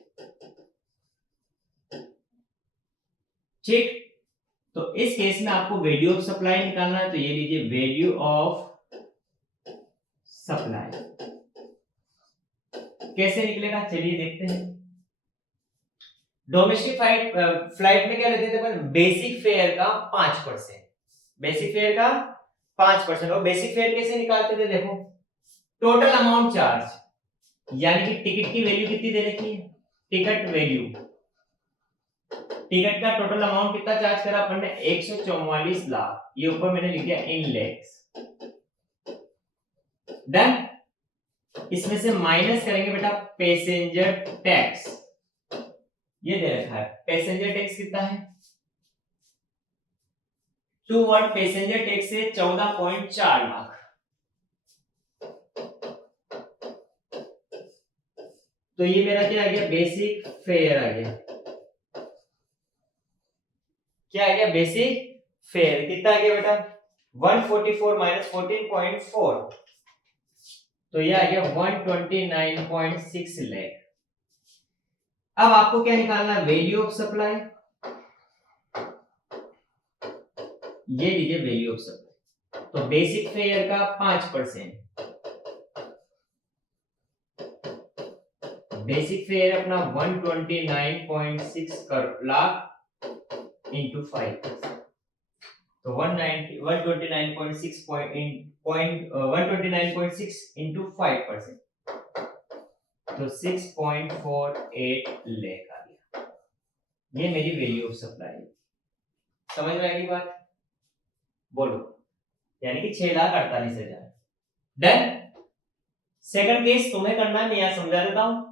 ठीक, तो इस केस में आपको वैल्यू ऑफ सप्लाई निकालना है, तो ये लीजिए वैल्यू ऑफ सप्लाई कैसे निकलेगा, चलिए देखते हैं। डोमेस्टिक फ्लाइट में क्या लेते थे अपन, बेसिक फेयर का 5%, बेसिक फेयर का 5%। और बेसिक फेयर कैसे निकालते थे, देखो टोटल अमाउंट चार्ज, यानी कि टिकट की वैल्यू कितनी दे रखी है, टिकट वैल्यू, टिकट का टोटल अमाउंट कितना चार्ज करा अपन ने, 144 लाख, ये ऊपर मैंने लिख दिया इन लैक्स। डन। इसमें से माइनस करेंगे बेटा पैसेंजर टैक्स, ये दे रखा है पैसेंजर टैक्स कितना है, टू वर्ड पैसेंजर टैक्स से 14.4 लाख। तो ये मेरा क्या आ गया, बेसिक फेयर आ गया, क्या आ गया, बेसिक फेयर कितना आ गया बेटा, 144 माइनस 14.4, तो ये आ गया 129.6 लाख। अब आपको क्या निकालना है, वैल्यू ऑफ सप्लाई, ये लीजिए वैल्यू ऑफ सप्लाई। तो बेसिक फेयर का 5%, बेसिक फेयर अपना 129.6 लाख इंटू 5%, तो 129.6 इंटू 5%, तो 6.48 लाख आ गया। ये मेरी वैल्यू ऑफ सप्लाई है, समझ में आएगी बात, बोलो, यानी कि 6,48,000। डन। सेकंड केस तुम्हें करना है, मैं यहां समझा देता हूं।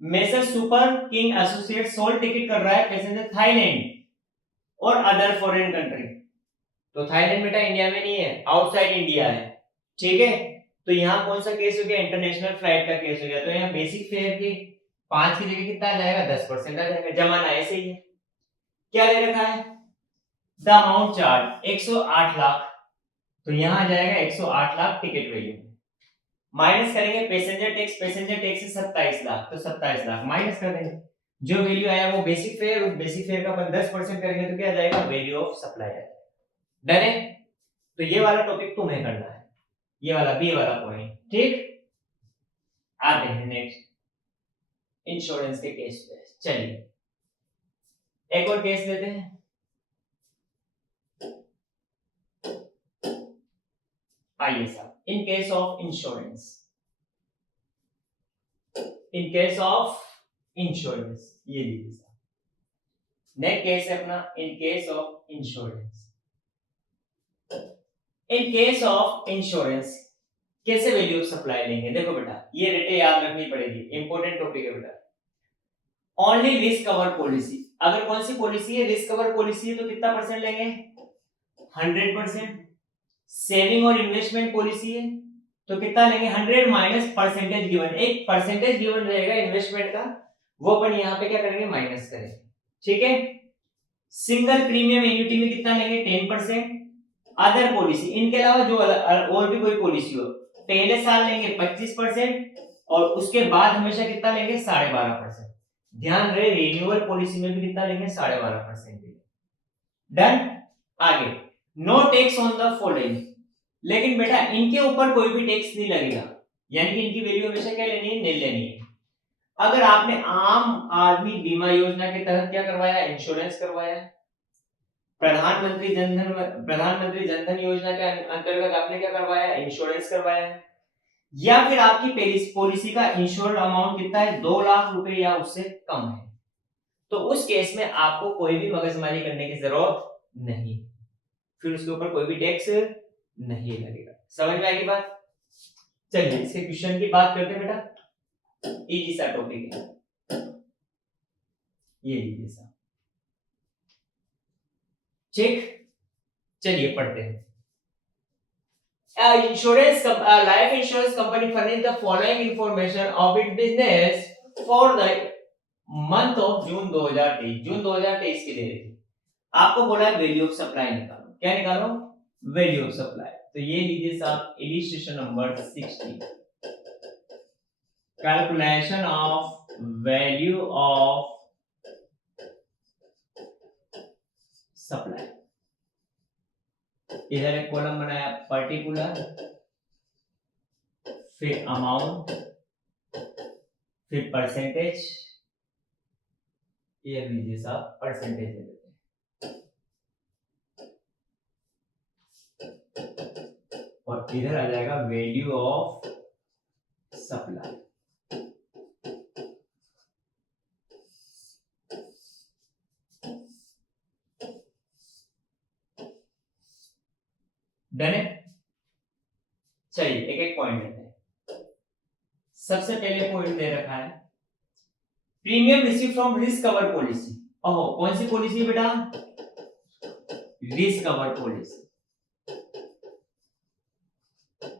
Messrs Super King associate sold ticket कर रहा है पैसेंजर थाईलैंड और अदर फॉरेन कंट्री। तो थाईलैंड बेटा इंडिया में नहीं है, आउटसाइड इंडिया है, ठीक है। तो यहाँ कौन सा केस हो गया, इंटरनेशनल फ्लाइट का केस हो गया। तो यहाँ बेसिक फेयर की 5 की जगह कितना आ जाएगा, 10% आ जाएगा, जमाना ऐसे ही है। क्या ले रखा है, द अमाउंट चार्ज 108 लाख, तो यहाँ आ जाएगा 108 लाख टिकट वैल्यू। माइनस करेंगे पैसेंजर टैक्स, पैसेंजर टैक्स से 27 लाख, तो 27 लाख माइनस कर देंगे, जो वैल्यू आया वो बेसिक फेयर, उस बेसिक फेयर का अपन 10% करेंगे तो क्या आ जाएगा, वैल्यू ऑफ सप्लाई आ जाएगा। डन है। तो ये वाला टॉपिक तुम्हें करना है, ये वाला बी वाला पॉइंट, ठीक। आते हैं नेक्स्ट इंश्योरेंस के केस पे। चलिए एक और केस लेते हैं। आइए साहब, इन case of insurance, in case of insurance, ये लीजिए साहब। नेक्स्ट केस है अपना इन case of insurance. In case of insurance कैसे वैल्यू ऑफ सप्लाई लेंगे, देखो बेटा ये रेटे याद रखनी पड़ेगी, इंपॉर्टेंट टॉपिक है बेटा। ओनली रिस्क कवर पॉलिसी, अगर कौन सी पॉलिसी है, रिस्क कवर पॉलिसी है, तो कितना परसेंट लेंगे, 100%। सेविंग और इन्वेस्टमेंट पॉलिसी है तो कितना लेंगे, 100 माइनस परसेंटेज गिवन, एक परसेंटेज गिवन रहेगा इन्वेस्टमेंट का, वो अपन यहाँ पे क्या करेंगे, माइनस करेंगे, ठीक है। सिंगल प्रीमियम एन्युटी में कितना लेंगे, 10%। अदर पॉलिसी, इनके अलावा जो और भी कोई पॉलिसी हो, पहले साल लेंगे 25% और उसके बाद हमेशा कितना लेंगे, 12.5%। ध्यान रहे रिन्यूअल पॉलिसी में भी कितना लेंगे, 12.5%। डन। आगे, no tax on the following, लेकिन बेटा इनके ऊपर कोई भी टैक्स नहीं लगेगा, यानी कि इनकी वैल्यू हमेशा क्या लेनी है, नहीं लेनी है। अगर आपने आम आदमी बीमा योजना के तहत क्या करवाया, इंश्योरेंस करवाया, प्रधानमंत्री जनधन योजना के अंतर्गत आपने क्या करवाया, इंश्योरेंस करवाया, या फिर आपकी पॉलिसी का इंश्योर्ड अमाउंट कितना है, 2 लाख रुपए या उससे कम है, तो उस केस में आपको कोई भी मगजमारी करने की जरूरत नहीं, फिर उसके ऊपर कोई भी टैक्स नहीं लगेगा। समझ में आएगी बात। चलिए इसके क्वेश्चन की बात करते हैं बेटा, इजी सा टॉपिक है, ये लीजिए सा, ठीक। चलिए पढ़ते हैं। Life insurance company furnish the following information of its business for the month of June 2023, जून 2023 के लिए आपको बोला है वैल्यू ऑफ सप्लाई निकालो, क्या निकालो, वैल्यू ऑफ सप्लाई। तो ये लीजिए साहब illustration number 60, calculation of value of supply. इधर एक कॉलम बनाया पर्टिकुलर, फिर अमाउंट, फिर परसेंटेज, ये लीजिए साहब परसेंटेज ले लेते हैं, और इधर आ जाएगा वैल्यू ऑफ सप्लाई। डन है। चलिए एक एक पॉइंट लेते हैं। सबसे पहले पॉइंट दे रखा है premium receive from risk cover policy. ओहो, कौन सी पॉलिसी बेटा? Risk cover policy.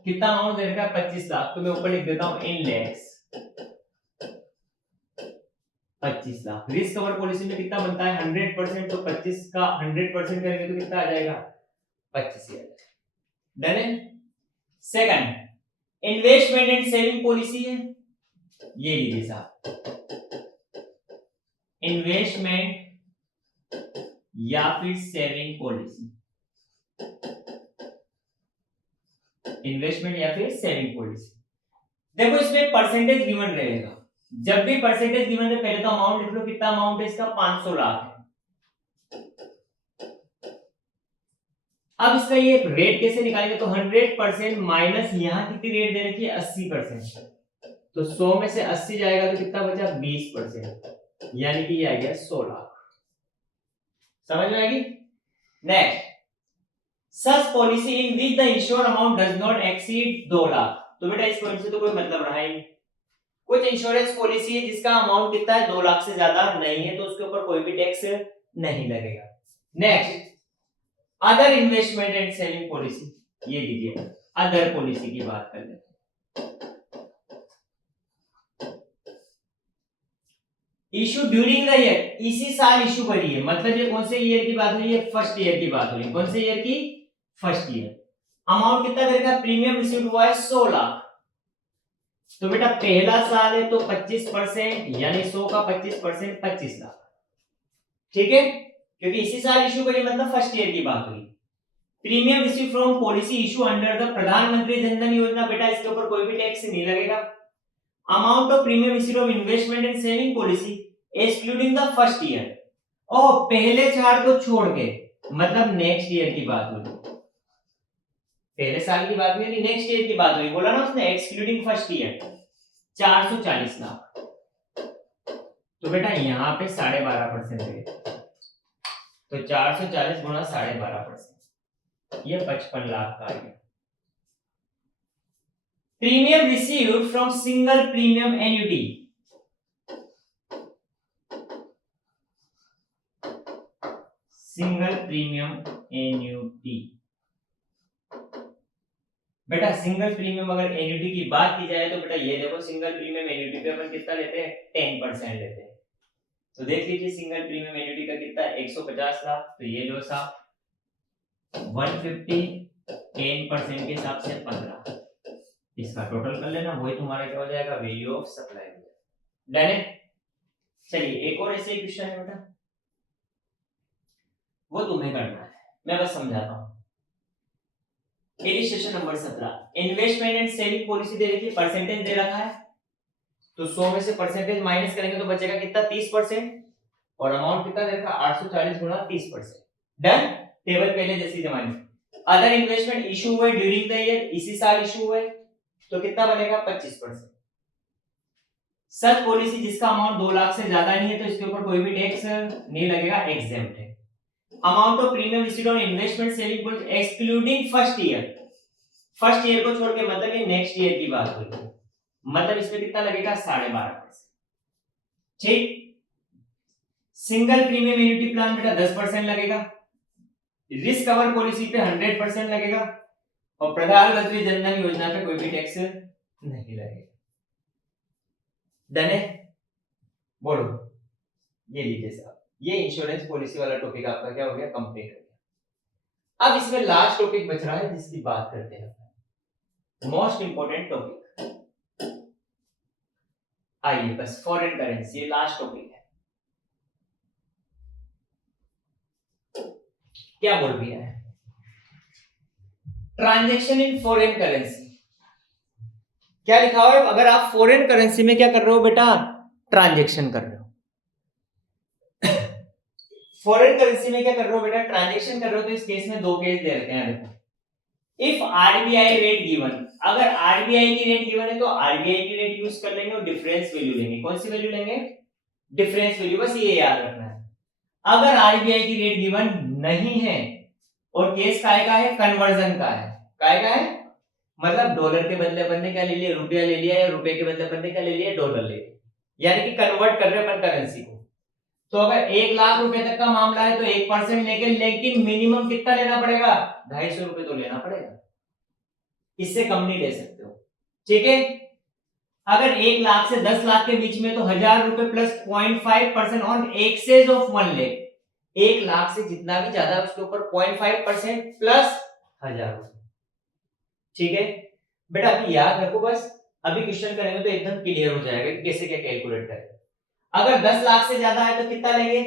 कितना अमाउंट दे रखा है? 25 लाख। तो मैं ऊपर लिख देता हूं in lakhs 25 lakh. Risk cover policy में कितना बनता है? 100%। तो 25 का 100% करेंगे तो कितना आ जाएगा? 25,000। डन है। Second, investment and saving policy है, ये लीजिए साहब, इन्वेस्टमेंट या फिर सेविंग पॉलिसी, इन्वेस्टमेंट या फिर सेविंग पॉलिसी। देखो इसमें परसेंटेज गिवन रहेगा। जब भी परसेंटेज गिवन है पहले तो अमाउंट लिख लो, कितना अमाउंट है इसका? 500 लाख है। अब इसका ये रेट कैसे निकालेंगे? तो 100% माइनस यहाँ कितनी रेट दे रखी है? 80%। तो 100 में से 80 जाएगा तो कितना बचा? 20%, यानी कि ये आ गया 100 लाख। समझ में आएगी? Next, such policy in which the insured amount does not exceed 2 lakh. तो बेटा इस पॉइंट से तो कोई मतलब रहा ही नहीं। कुछ इंश्योरेंस पॉलिसी है जिसका अमाउंट कितना है? 2 लाख से ज्यादा नहीं है, तो उसके ऊपर कोई भी टैक्स नहीं लगेगा। Next, other investment and saving policy, ये लीजिए अदर पॉलिसी की बात कर लेते हैं। इशू ड्यूरिंग द ईयर, इसी साल इशू करी है, मतलब ये कौन से ईयर की बात हो रही है? फर्स्ट ईयर की बात हो रही है। कौन से ईयर की? First year. अमाउंट कितना करेगा? प्रीमियम रिसीव्ड हुआ है 100 लाख। तो बेटा पहला साल है तो 25%, यानी 100 का 25% 25 लाख। ठीक है, क्योंकि इसी साल इशू करी मतलब फर्स्ट ईयर की बात हुई। Premium receive from policy issue under the प्रधानमंत्री जन धन योजना, बेटा इसके ऊपर कोई भी टैक्स नहीं लगेगा। Amount of premium receive of investment and saving policy excluding the first year, और पहले 4 को छोड़ के, मतलब नेक्स्ट ईयर की बात हुई, पहले साल की बात नहीं, नेक्स्ट ईयर की बात हुई। बोला ना उसने एक्सक्लूडिंग फर्स्ट ईयर, 440 लाख। तो बेटा यहाँ पे 12.5% है, तो 440 गुणा 12.5%, ये 55 लाख का आ गया। Premium received from single premium annuity, single premium annuity. बेटा सिंगल प्रीमियम अगर एन्युटी की बात की जाए तो बेटा ये देखो, सिंगल प्रीमियम एन्युटी पे अपन कितना लेते हैं? 10% लेते हैं। तो देख लीजिए सिंगल प्रीमियम एन्युटी का कितना है? 150 लाख। तो ये लो साहब 150, 10% के हिसाब से 15, इसका टोटल कर लेना, वही तुम्हारा क्या हो जाएगा? Value of supply. डन है। चलिए एक और ऐसे क्वेश्चन है बेटा, वो तुम्हें करना है, मैं बस समझाता हूं। Illustration number 17, investment and saving policy दे रखी है, परसेंटेज दे रखा है, तो 100 में से परसेंटेज माइनस करेंगे तो बचेगा कितना? 30%, और अमाउंट कितना दे रखा? 840 गुणा 30%। डन। टेबल पहले जैसी जमानी। अदर इन्वेस्टमेंट इशू हुए ड्यूरिंग द ईयर, इसी साल इशू हुए, तो कितना बनेगा? 25%। सच पॉलिसी जिसका अमाउंट 2 लाख से ज्यादा नहीं है तो इसके ऊपर कोई भी टैक्स नहीं लगेगा, एग्जेम्प्ट है। Amount of premium received on investment saving policy excluding first year, first year को छोड़ के, मतलब ये नेक्स्ट ईयर की बात हुई, मतलब इसमें कितना लगेगा? 12.5%। ठीक। सिंगल प्रीमियम एन्युटी प्लान बेटा 10% लगेगा, रिस्क कवर पॉलिसी पे 100% लगेगा, और प्रधानमंत्री जन धन योजना पे कोई भी टैक्स नहीं लगेगा। डन है? बोलो। ये लीजिए साहब, ये इंश्योरेंस पॉलिसी वाला टॉपिक आपका क्या हो गया? कंप्लीट हो गया। अब इसमें लास्ट टॉपिक बच रहा है जिसकी बात करते हैं, मोस्ट इंपोर्टेंट टॉपिक। आइए बस, फॉरेन करेंसी, ये लास्ट टॉपिक है। क्या बोल दिया है? ट्रांजेक्शन इन फॉरेन करेंसी, क्या लिखा हुआ है? अगर आप फॉरेन करेंसी में क्या कर रहे हो बेटा? ट्रांजेक्शन कर रहे हो। फॉरेन करेंसी में क्या कर रहे हो बेटा? ट्रांजेक्शन कर रहे हो। तो इस केस में दो केस दे रखे हैं, देखो। इफ आरबीआई रेट गिवन, अगर आरबीआई की रेट गिवन है तो आरबीआई की रेट यूज कर लेंगे और डिफरेंस वैल्यू लेंगे। कौन सी वैल्यू लेंगे? डिफरेंस वैल्यू, बस ये याद रखना है। अगर आरबीआई की रेट गिवन नहीं है और केस काय का है? कन्वर्जन का है। काय का है? मतलब डॉलर के बदले अपन ने क्या ले लिया? रुपया ले लिया, या रुपए के बदले अपन ने क्या ले लिया? डॉलर ले लिया, यानी कि कन्वर्ट कर रहे हैं अपन करेंसी को। तो अगर 1,00,000 रुपए तक का मामला है तो 1% लेके, लेकिन मिनिमम कितना लेना पड़ेगा? 250 रुपए तो लेना पड़ेगा, इससे कम नहीं ले सकते हो, ठीक है। अगर 1,00,000 से 10,00,000 के बीच में तो 1,000 रुपए प्लस 0.5% ऑन एक्सेस ऑफ 1,00,000। 1,00,000 से जितना भी ज्यादा उसके ऊपर 0.5% प्लस 1,000 रुपए, ठीक है बेटा। अभी याद रखो बस, अभी क्वेश्चन करेंगे तो एकदम क्लियर हो जाएगा कि कैसे क्या कैलकुलेट करें। अगर 10,00,000 से ज्यादा है तो कितना लेंगे?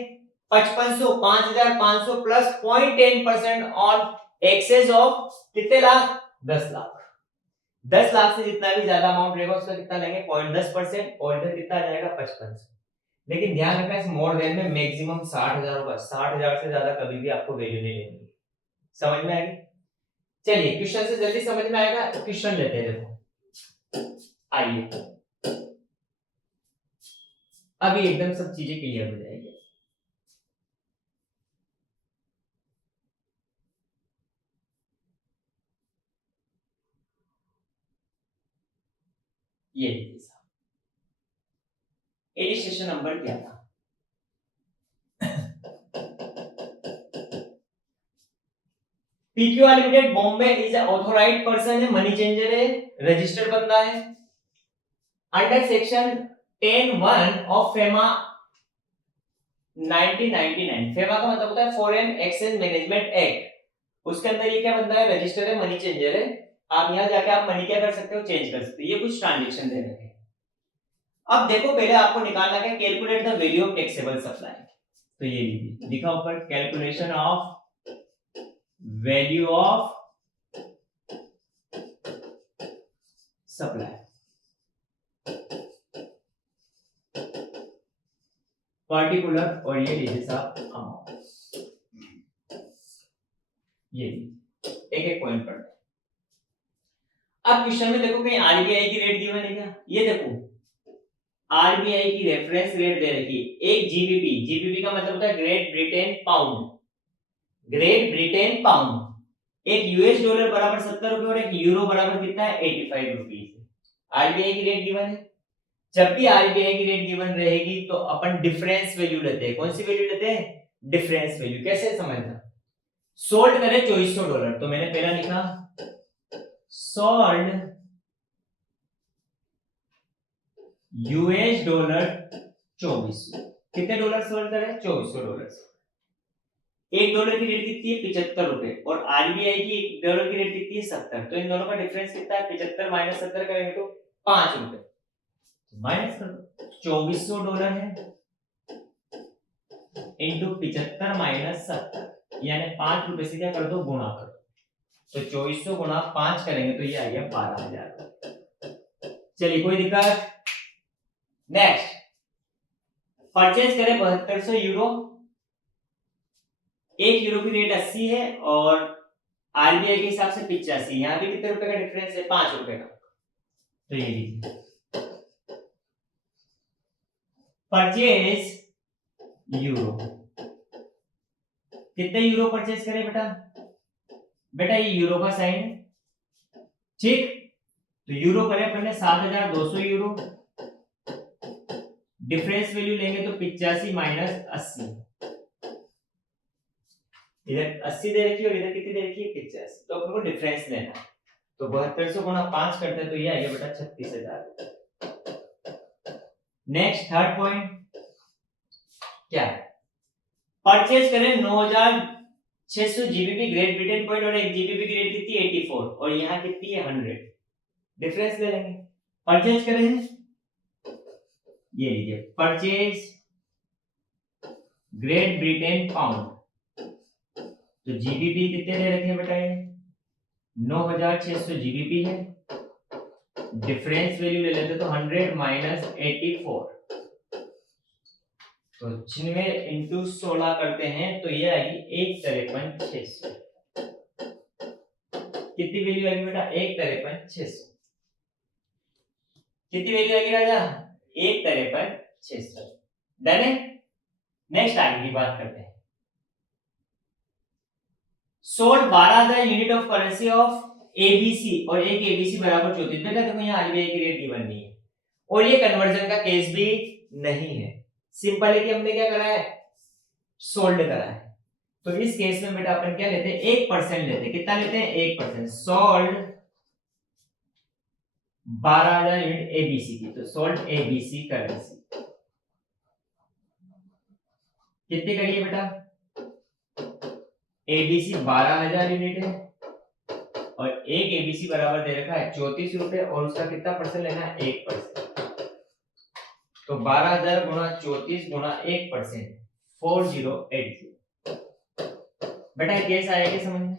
5500, 5,500 प्लस 0.10% ऑन एक्सेस ऑफ कितने लाख? 10,00,000। 10,00,000 से जितना भी ज्यादा अमाउंट रहेगा उसका कितना लेंगे? 0.10%, और इधर कितना आ जाएगा? 5500। लेकिन ध्यान रखना, इस मोर देन में मैक्सिमम 60,000 होगा। 60,000 से ज्यादा कभी भी आपको वैल्यू नहीं लेनी। समझ में आएगी? चलिए क्वेश्चन से जल्दी समझ में आएगा तो क्वेश्चन लेते हैं, देखो आइए, अभी एकदम सब चीजें क्लियर हो जाएगी। ये देखिए साहब, इलिस्ट्रेशन नंबर क्या था? PQR limited Bombay is a authorised person है, मनी चेंजर है, रजिस्टर्ड बंदा है। Under section 10(1) of FEMA 1999, FEMA का मतलब होता है फॉरेन एक्सचेंज मैनेजमेंट एक्ट, उसके अंदर ये क्या बंदा है? रजिस्टर्ड है, मनी चेंजर है। आप यहां जाके आप मनी क्या कर सकते हो? चेंज कर सकते हो। ये कुछ ट्रांजैक्शन दे रखे हैं। अब देखो, पहले आपको निकालना है calculate the value of taxable supply. तो ये लीजिए, लिखा ऊपर calculation of value of supply, particular, और ये लीजिए साहब अमाउंट। ये एक एक पॉइंट पर। अब क्वेश्चन में देखो कहीं आरबीआई की रेट गिवन है क्या? ये देखो आरबीआई की रेफरेंस रेट दे रखी है, एक जीबीपी। जीबीपी का मतलब होता है great Britain pound, great Britain pound. एक यूएस डॉलर बराबर 70 रुपए और एक यूरो बराबर कितना है? 85 रुपीस। आरबीआई की रेट गिवन है। जब भी आरबीआई की रेट गिवन रहेगी तो अपन डिफरेंस वैल्यू लेते हैं। कौन सी वैल्यू लेते हैं? Difference value. कैसे समझना? सोल्ड करे $2400, तो मैंने पहला लिखा सोल्ड यूएस डॉलर 2400। कितने डॉलर सोल्ड करे? $2400। एक डॉलर की रेट कितनी है? 75 रुपए, और आरबीआई की एक डॉलर की रेट कितनी है? 70। तो इन दोनों का डिफरेंस कितना है? 75 माइनस 70 करेंगे तो 5 रुपए, माइनस कर दो। $2400 है इंटू 75 माइनस 70, यानी 5 रुपए से क्या कर दो? गुणा कर दो। तो 2400 गुणा 5 करेंगे तो ये आ गया 12,000। चलिए कोई दिक्कत? नेक्स्ट, परचेज करें 7200 यूरो। एक यूरो की रेट 80 है और आरबीआई के हिसाब से 85। यहां भी कितने रुपए का डिफरेंस है? 5 रुपए का। तो ये लीजिए, परचेज यूरो। कितने यूरो परचेज करें बेटा? बेटा ये यूरो का साइन है, ठीक। तो यूरो करें अपन ने 7,200 यूरो। डिफरेंस वैल्यू लेंगे तो 85 माइनस 80। इधर 80 दे रखी है और इधर कितनी दे रखी है? 85। तो अपन को डिफरेंस लेना है। तो 7200 गुणा 5 करते हैं तो ये आएगा बेटा 36,000। नेक्स्ट थर्ड पॉइंट क्या है? परचेज करें 9,600 जीबीपी ग्रेट ब्रिटेन पॉइंट, और एक जीबीपी की रेट कितनी है? 84, और यहाँ कितनी है? 100। डिफरेंस ले लेंगे। परचेज करें, ये लीजिए, परचेज ग्रेट ब्रिटेन पाउंड। तो जीबीपी कितने दे रखे हैं बेटा? ये 9600 जीबीपी है, डिफरेंस वैल्यू ले लेते तो 100 माइनस 84, तो 96 इंटू 16 करते हैं तो ये आएगी 153,600। कितनी वैल्यू आएगी बेटा? 153,600। कितनी वैल्यू आएगी राजा? 153,600। डन है। नेक्स्ट आगे की बात करते हैं। Sold 12,000 unit of currency of ABC और एक एबीसी बराबर 34। बेटा देखो यहाँ आरबीआई की रेट गिवन नहीं है और ये कन्वर्जन का केस भी नहीं है, सिंपल है कि हमने क्या करा है? सोल्ड करा है। तो इस केस में बेटा अपन क्या लेते हैं? 1% लेते हैं। कितना लेते हैं? 1%। सोल्ड 12,000 यूनिट एबीसी की, तो सोल्ड एबीसी करेंसी कितनी करिए बेटा? एबीसी 12,000 यूनिट है और एक एबीसी बराबर दे रखा है 34 रुपए और उसका कितना परसेंट लेना है? 1%। तो 12,000 गुणा 34 गुणा 1%, 4080। बेटा केस आया क्या समझ में?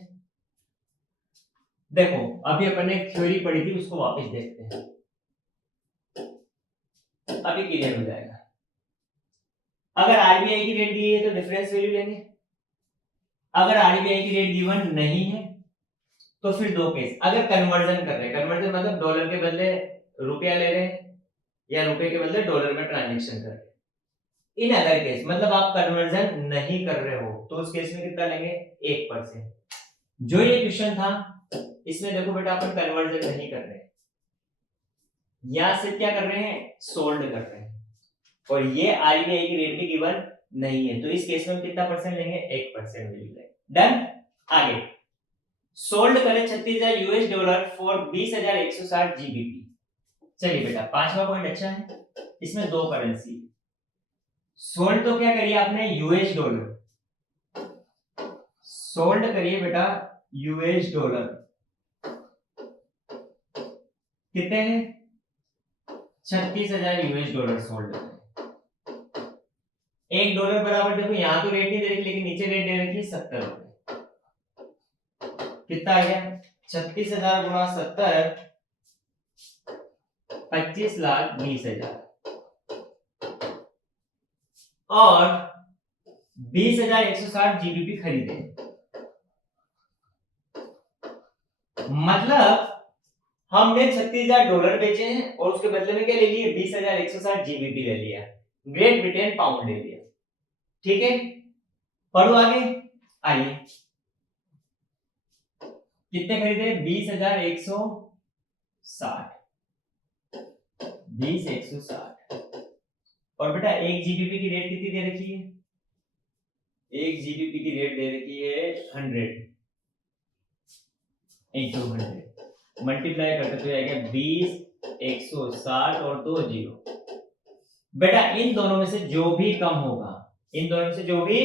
देखो अभी अपन ने थ्योरी पढ़ी थी, उसको वापस देखते हैं, अभी क्लियर हो जाएगा। अगर आरबीआई की रेट दी है तो डिफरेंस वैल्यू लेंगे। अगर आरबीआई की रेट गिवन नहीं है तो फिर दो केस, अगर कन्वर्जन कर रहे हैं, कन्वर्जन मतलब डॉलर के बदले रुपया ले रहे हैं या रुपए के बदले डॉलर में ट्रांजैक्शन कर रहे हैं। इन अदर केस मतलब आप कन्वर्जन नहीं कर रहे हो तो उस केस में कितना लेंगे? 1%। जो ये क्वेश्चन था इसमें देखो बेटा अपन कन्वर्जन नहीं कर रहे, यहां से क्या कर रहे हैं? सोल्ड कर रहे हैं और ये आरबीआई की रेट भी गिवन नहीं है, तो इस केस में कितना परसेंट लेंगे? 1% वैल्यू लेंगे। डन। आगे सोल्ड करें 36,000 यूएस डॉलर फॉर 20,160 जीबीपी। चलिए बेटा पांचवा पॉइंट अच्छा है, इसमें दो करेंसी। सोल्ड तो क्या करिए आपने? US dollar. सोल्ड करिए बेटा यूएस डॉलर, कितने हैं? 36,000 यूएस डॉलर सोल्ड करें। एक डॉलर बराबर देखो यहां तो रेट नहीं दे रखी लेकिन नीचे रेट दे रखी है 70 रुपए। कितना आ गया? 36,000 गुणा 70, 25,20,000 और 20,160 जीबीपी खरीदे। मतलब हमने 36,000 डॉलर बेचे हैं और उसके बदले में क्या ले लिए? 20,160 जीबीपी ले लिया, ग्रेट ब्रिटेन पाउंड ले लिया। ठीक है, पढ़ो आगे। आइए कितने खरीदे? 20,160, 20,160 और बेटा एक जीबीपी की रेट कितनी दे रखी है? एक जीबीपी की रेट दे रखी है 100 इंटू 100 मल्टीप्लाई करते तो आएगा 20,160 और 2 जीरो। बेटा इन दोनों में से जो भी कम होगा, इन दोनों में से जो भी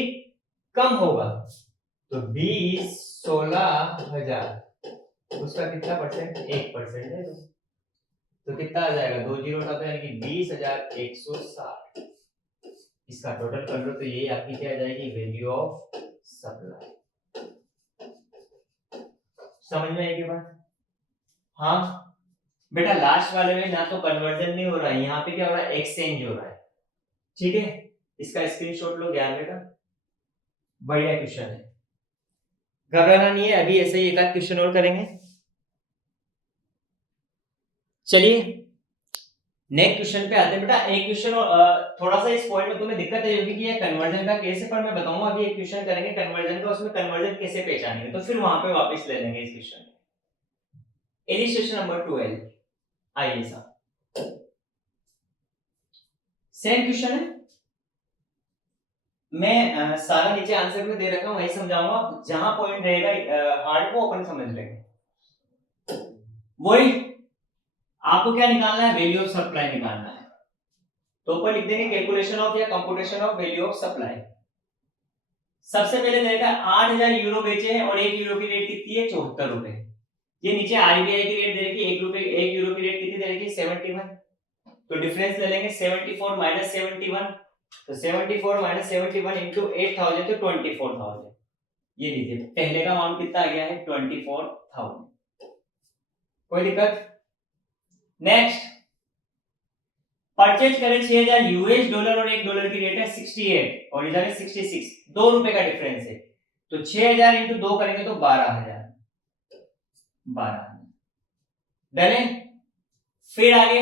कम होगा तो 16,000 उसका कितना परसेंट? 1% है। तो कितना आ जाएगा? 2 जीरो का तो यानी कि 20,160। इसका टोटल कर लो तो ये आपकी क्या आ जाएगी? Value of supply. समझ में आएगी बात? हाँ बेटा लास्ट वाले में ना तो कन्वर्जन नहीं हो रहा है, यहाँ पे क्या हो रहा है? एक्सचेंज हो रहा है। ठीक है, इसका स्क्रीनशॉट लो, ध्यान रखना, बढ़िया क्वेश्चन है, घबराना नहीं है। अभी ऐसे ही एक आध क्वेश्चन और करेंगे। चलिए नेक्स्ट क्वेश्चन पे आते हैं। बेटा एक क्वेश्चन थोड़ा सा इस पॉइंट में तुम्हें दिक्कत है क्योंकि ये कन्वर्जन का केस है, पर मैं बताऊंगा अभी एक क्वेश्चन करेंगे कन्वर्जन का, उसमें कन्वर्जन कैसे पहचानेंगे, तो फिर वहां पे वापस ले लेंगे इस क्वेश्चन। Illustration number 12। आइए साहब सेम क्वेश्चन है, मैं सारा नीचे आंसर में दे रखा हूं, वही समझाऊंगा, जहां पॉइंट रहेगा हार्ड वो अपन समझ लेंगे। वही आपको क्या निकालना है? वैल्यू ऑफ सप्लाई निकालना है। तो ऊपर लिख देंगे कैलकुलेशन ऑफ या computation of value of supply. सबसे पहले देखा 8,000 यूरो बेचे हैं और 1 यूरो की रेट कितनी है? 74 रुपए। ये नीचे आरबीआई की रेट दे रखी है 1 रुपए, 1 यूरो की रेट कितनी दे रखी है? 71। तो डिफरेंस ले लेंगे 74 माइनस 71, तो 74 माइनस 71 इनटू 8,000 तो 24,000। ये लीजिए पहले का अमाउंट कितना आ गया है? 24,000। कोई दिक्कत? नेक्स्ट, परचेज करें 6000 यूएस डॉलर और $1 की रेट है 68 और इधर है 66, 2 रुपए का डिफरेंस है। तो 6000 इंटू 2 करेंगे तो 12000 डन है। फिर आगे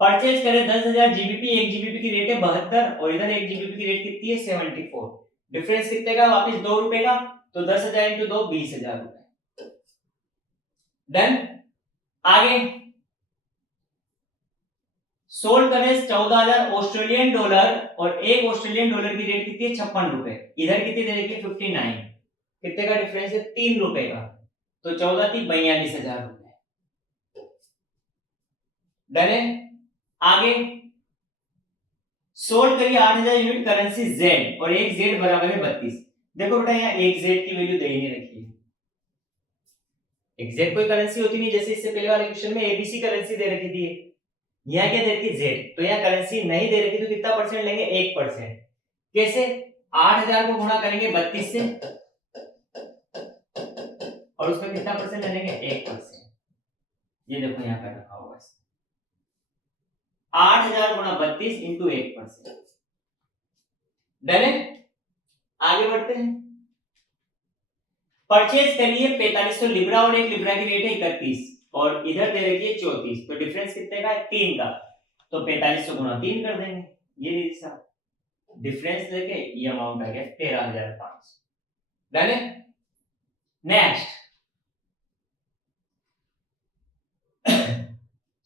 परचेज करें 10,000 जीबीपी, 1 जीबीपी की रेट है 72 और इधर 1 जीबीपी की रेट कितनी है 74। डिफरेंस कितने का? वापस 2 रुपए का। तो 10,000 इंटू 2 20,000 रुपए। डन। आगे सोल्ड करें 14,000 ऑस्ट्रेलियन डॉलर और 1 ऑस्ट्रेलियन डॉलर की रेट कितनी है 56 रुपए। इधर कितनी दे रखी है 59। कितने का डिफरेंस है 3 रुपए का। तो 14 थी 42,000 रुपए। डन है। आगे सोल्ड करिए 8,000 यूनिट करेंसी जेड और एक जेड बराबर है 32। देखो बेटा यहाँ एक जेड की वैल्यू दे ही नहीं रखी है। एग्जैक्ट कोई करेंसी होती नहीं, जैसे इससे पहले वाले क्वेश्चन में एबीसी करेंसी दे रखी थी। यहाँ क्या दे रखी जेड, तो यहाँ करेंसी नहीं दे रखी तो कितना परसेंट लेंगे 1%। कैसे? 8,000 को गुणा करेंगे 32 से और उसका कितना परसेंट लेंगे 1%। ये देखो यहाँ पे रखा होगा 8,000 गुणा 32 इंटू 1%। डन है। आगे बढ़ते हैं। परचेज करिए 4500 लिब्रा और 1 लिब्रा की रेट है 31 और इधर दे रखी है 34। तो डिफरेंस कितने का है 3 का। तो 4500 गुणा 3 कर देंगे। ये लीजिए साहब डिफरेंस लेके ये अमाउंट आ गया 13,500। डन है। नेक्स्ट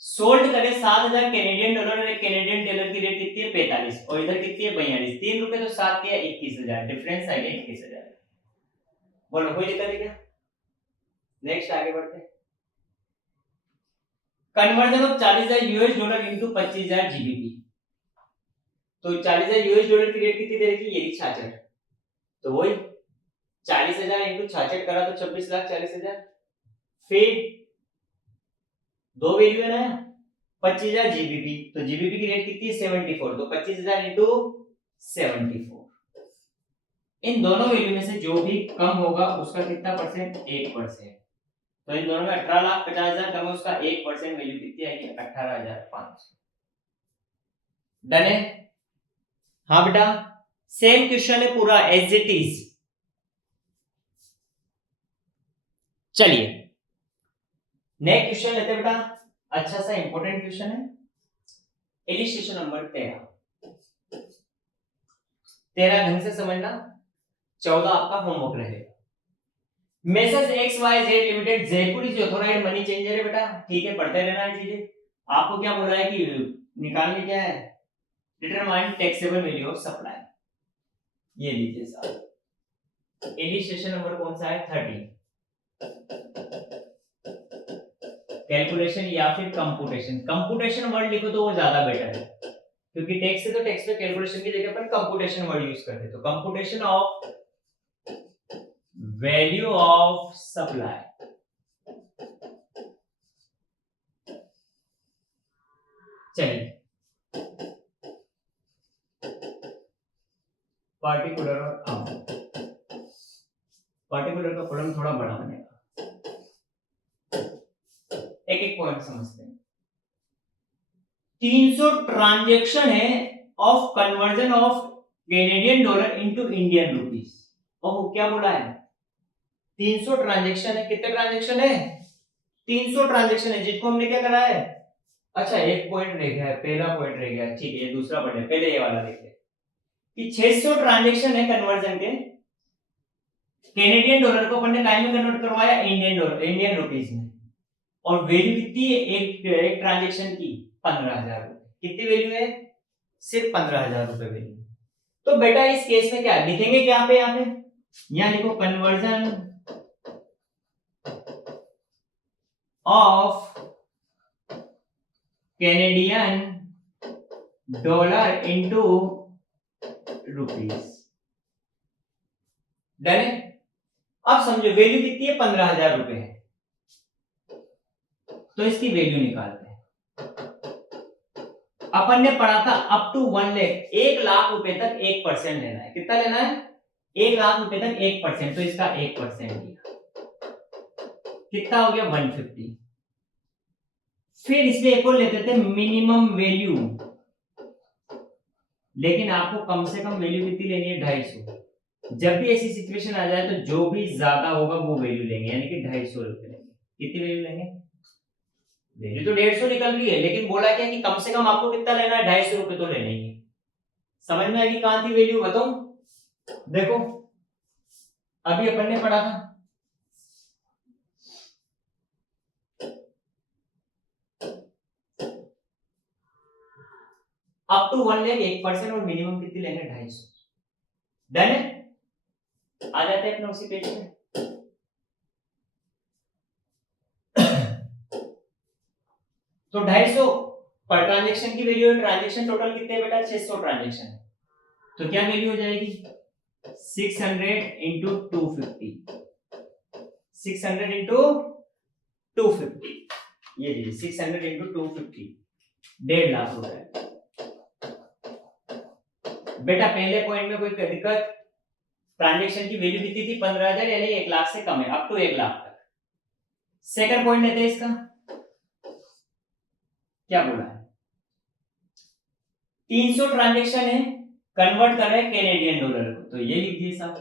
सोल्ड करें 7,000 कैनेडियन डॉलर और 1 कैनेडियन डॉलर की रेट कितनी है 45 और इधर कितनी है 42। 3 रुपए तो 7 किया 21,000। डिफरेंस आ गया 21,000। बोलो कोई दिक्कत है क्या? नेक्स्ट आगे बढ़ते हैं। Conversion of 40,000 US dollar into 25,000 GBP. तो 40,000 यूएस डॉलर की रेट कितनी दे रखी है? ये 66। तो वही 40,000 इनटू 66 करा तो 26,40,000। फिर दो वैल्यू है ना 25,000 जीबीपी, तो जीबीपी की रेट कितनी है 74। तो 25,000 इनटू 74। इन दोनों वैल्यू में से जो भी कम होगा उसका कितना परसेंट 1%। तो इन दोनों में 18,50,000 कम है, उसका 1% वैल्यू कितनी आएगी 18,500। डन है। हाँ बेटा सेम क्वेश्चन है पूरा एज इट इज। चलिए नेक्स्ट क्वेश्चन लेते हैं बेटा। अच्छा सा इंपॉर्टेंट क्वेश्चन है। इलिस्ट्रेशन नंबर 13 ढंग से समझना। 14 आपका होमवर्क रहेगा। Messrs X Y Z limited Jaipur is authorised money changer है बेटा। ठीक है पढ़ते रहना है चीजें। आपको क्या बोला है कि निकालने क्या है determine taxable value of supply. ये लीजिए साहब इलिस्ट्रेशन नंबर कौन सा है 13। कैलकुलेशन या फिर कंप्यूटेशन। कंप्यूटेशन वर्ड लिखो तो वो ज्यादा बेटर है क्योंकि टैक्स से तो टैक्स पे कैलकुलेशन की जगह पर कंप्यूटेशन वर्ड यूज करते हैं। तो computation of value of supply. चलिए पार्टिकुलर और अमाउंट। पार्टिकुलर का कॉलम थोड़ा बड़ा बनेगा। एक एक पॉइंट समझते हैं। 300 ट्रांजैक्शन है of conversion of Canadian dollar into Indian rupees. ओह क्या बोला है 300 ट्रांजैक्शन है। कितने ट्रांजैक्शन है 300 ट्रांजैक्शन है जिसको हमने क्या करा है। अच्छा एक पॉइंट रह गया है, पहला पॉइंट रह गया है। ठीक है ये दूसरा पॉइंट है, पहले ये वाला देखते हैं कि 600 ट्रांजैक्शन है कन्वर्जन के। कैनेडियन डॉलर को अपन ने काय में कन्वर्ट करवाया इंडियन डॉलर इंडियन रुपीस में और वैल्यू कितनी है एक ट्रांजैक्शन की 15,000 रुपए। कितनी वैल्यू है सिर्फ 15,000 रुपए वैल्यू। तो बेटा इस केस में क्या लिखेंगे क्या पे यहाँ पे यहाँ लिखो conversion of Canadian dollar into rupees. Done है। अब समझो वैल्यू कितनी है 15,000 रुपए है तो इसकी वैल्यू निकालते हैं। अपन ने पढ़ा था अप टू 1 लाख 1 लाख रुपए तक 1% लेना है। कितना लेना है 1 लाख रुपए तक 1%। तो इसका 1% लिया कितना हो गया 150। फिर इसमें एक और लेते थे मिनिमम वैल्यू, लेकिन आपको कम से कम वैल्यू कितनी लेनी है, 250। जब भी ऐसी सिचुएशन आ जाए तो जो भी ज्यादा होगा वो वैल्यू लेंगे, यानी कि 250 रुपए लेंगे। कितनी वैल्यू लेंगे, वैल्यू तो 150 निकल रही है, लेकिन बोला क्या कि कम से कम आपको कितना लेना है, 250 रुपए तो लेने ही है। समझ में आएगी कहां थी वैल्यू, बताऊं? देखो अभी अपन ने पढ़ा था अप टू 1 लाख 1% और मिनिमम कितनी लेंगे, 250। डन है, आ जाते हैं अपने उसी पेज पे। तो 250 पर ट्रांजेक्शन की वैल्यू है, ट्रांजेक्शन टोटल कितने हैं बेटा, 600 ट्रांजेक्शन। तो क्या वैल्यू हो जाएगी, 600 इंटू 250, 600 इंटू 250, ये लीजिए 600 इंटू 250, 1.5 लाख रुपए। बेटा पहले पॉइंट में कोई दिक्कत, ट्रांजेक्शन की वैल्यू कितनी थी, 15,000, यानी 1 लाख से कम है, अप टू 1 लाख तक। सेकंड पॉइंट लेते हैं इसका, क्या बोला है, 300 ट्रांजेक्शन है, कन्वर्ट कर रहे हैं कैनेडियन डॉलर को, तो ये लिख दिए साहब,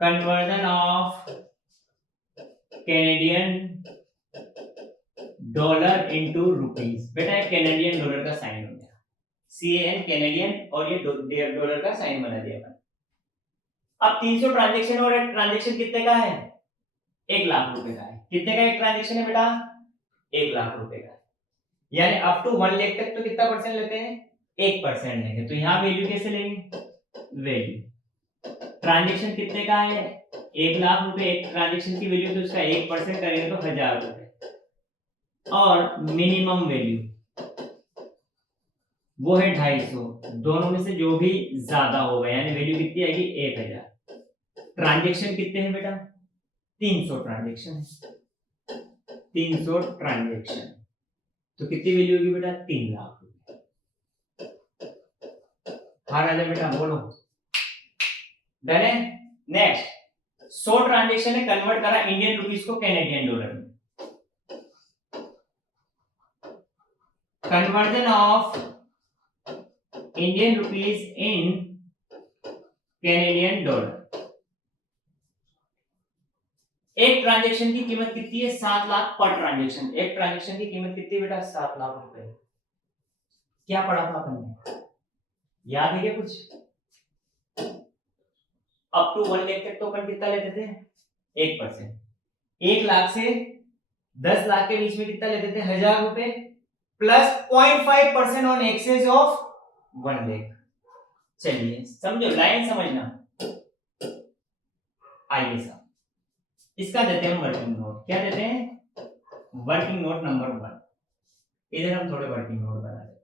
conversion of Canadian dollar into rupees. बेटा एक कैनेडियन डॉलर का साइन हो गया, CAN कैनेडियन, और ये डॉलर का साइन बना दिया अपन। अब 300 ट्रांजेक्शन, और एक ट्रांजेक्शन कितने का है, 1 लाख रुपए का है। कितने का एक ट्रांजेक्शन है बेटा, 1 लाख रुपए का, यानी अप टू 1 लाख तक तो कितना परसेंट लेते हैं, 1% लेंगे। तो यहां वैल्यू कैसे लेंगे, वैल्यू ट्रांजेक्शन कितने का है, 1 लाख रुपए, एक ट्रांजेक्शन की वैल्यू, तो उसका 1% करेंगे तो 1000 रुपए, और मिनिमम वैल्यू वो है 250, दोनों में से जो भी ज्यादा होगा, यानी वैल्यू कितनी आएगी, 1000। ट्रांजेक्शन कितने हैं बेटा, 300 ट्रांजेक्शन है, 300 ट्रांजेक्शन, तो कितनी वैल्यू होगी बेटा, 3 लाख रुपए। हाँ राजा बेटा बोलो, डन है। नेक्स्ट 100 ट्रांजेक्शन है, कन्वर्ट करा इंडियन रुपीस को कैनेडियन डॉलर में, conversion of Indian rupees in Canadian dollar. एक ट्रांजेक्शन की कीमत कितनी है, 7 लाख पर ट्रांजेक्शन। एक ट्रांजेक्शन की कीमत कितनी बेटा, 7 लाख रुपए। क्या पढ़ा था अपन ने, याद है क्या कुछ? अप टू 1 लाख तक तो अपन कितना लेते थे, 1%। 1 लाख से 10 लाख के बीच में कितना लेते थे, 1000 रुपए, plus 0.5% on excess of 1 lakh. चलिए समझो, लाइन समझना। आइए साहब, इसका देते हैं वर्किंग नोट। क्या देते हैं, वर्किंग नोट नंबर 1। इधर हम थोड़े वर्किंग नोट बना देते हैं,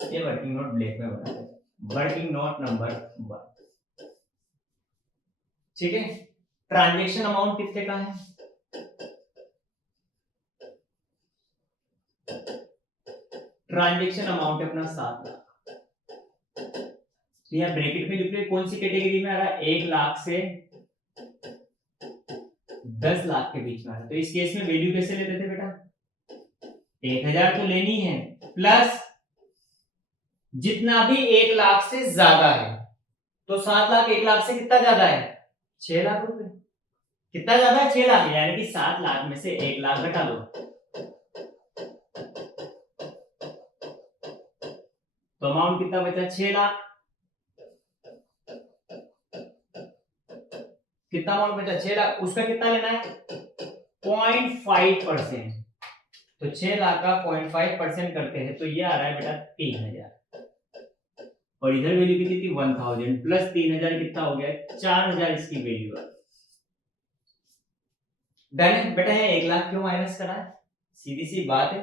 ये वर्किंग नोट ब्लैक में बना देते हैं, वर्किंग नोट नंबर 1। ठीक है, ट्रांजेक्शन अमाउंट कितने का है, ट्रांजेक्शन अमाउंट है अपना 7 लाख। तो यहाँ ब्रैकेट में लिख रहे कौन सी कैटेगरी में आ रहा है, 1 लाख से 10 लाख के बीच में आ रहा है। तो इस केस में वैल्यू कैसे लेते थे बेटा, 1000 तो लेनी है, प्लस जितना भी 1 लाख से ज्यादा है। तो 7 लाख 1 लाख से कितना ज्यादा है, 6 लाख रुपए। कितना ज्यादा है, 6 लाख, यानी कि 7 लाख में से 1 लाख घटा दो, तो अमाउंट कितना बचा, 6 लाख। कितना अमाउंट बचा, 6 लाख। उसका कितना लेना है, 0.5%। तो 6 लाख का 0.5% करते हैं तो ये आ रहा है बेटा 3000, और इधर वैल्यू कितनी थी, 1000, प्लस 3000 कितना हो गया, 4000 इसकी वैल्यू है। डन बेटा, ये 1 लाख क्यों माइनस करा है, सीधी सी बात है,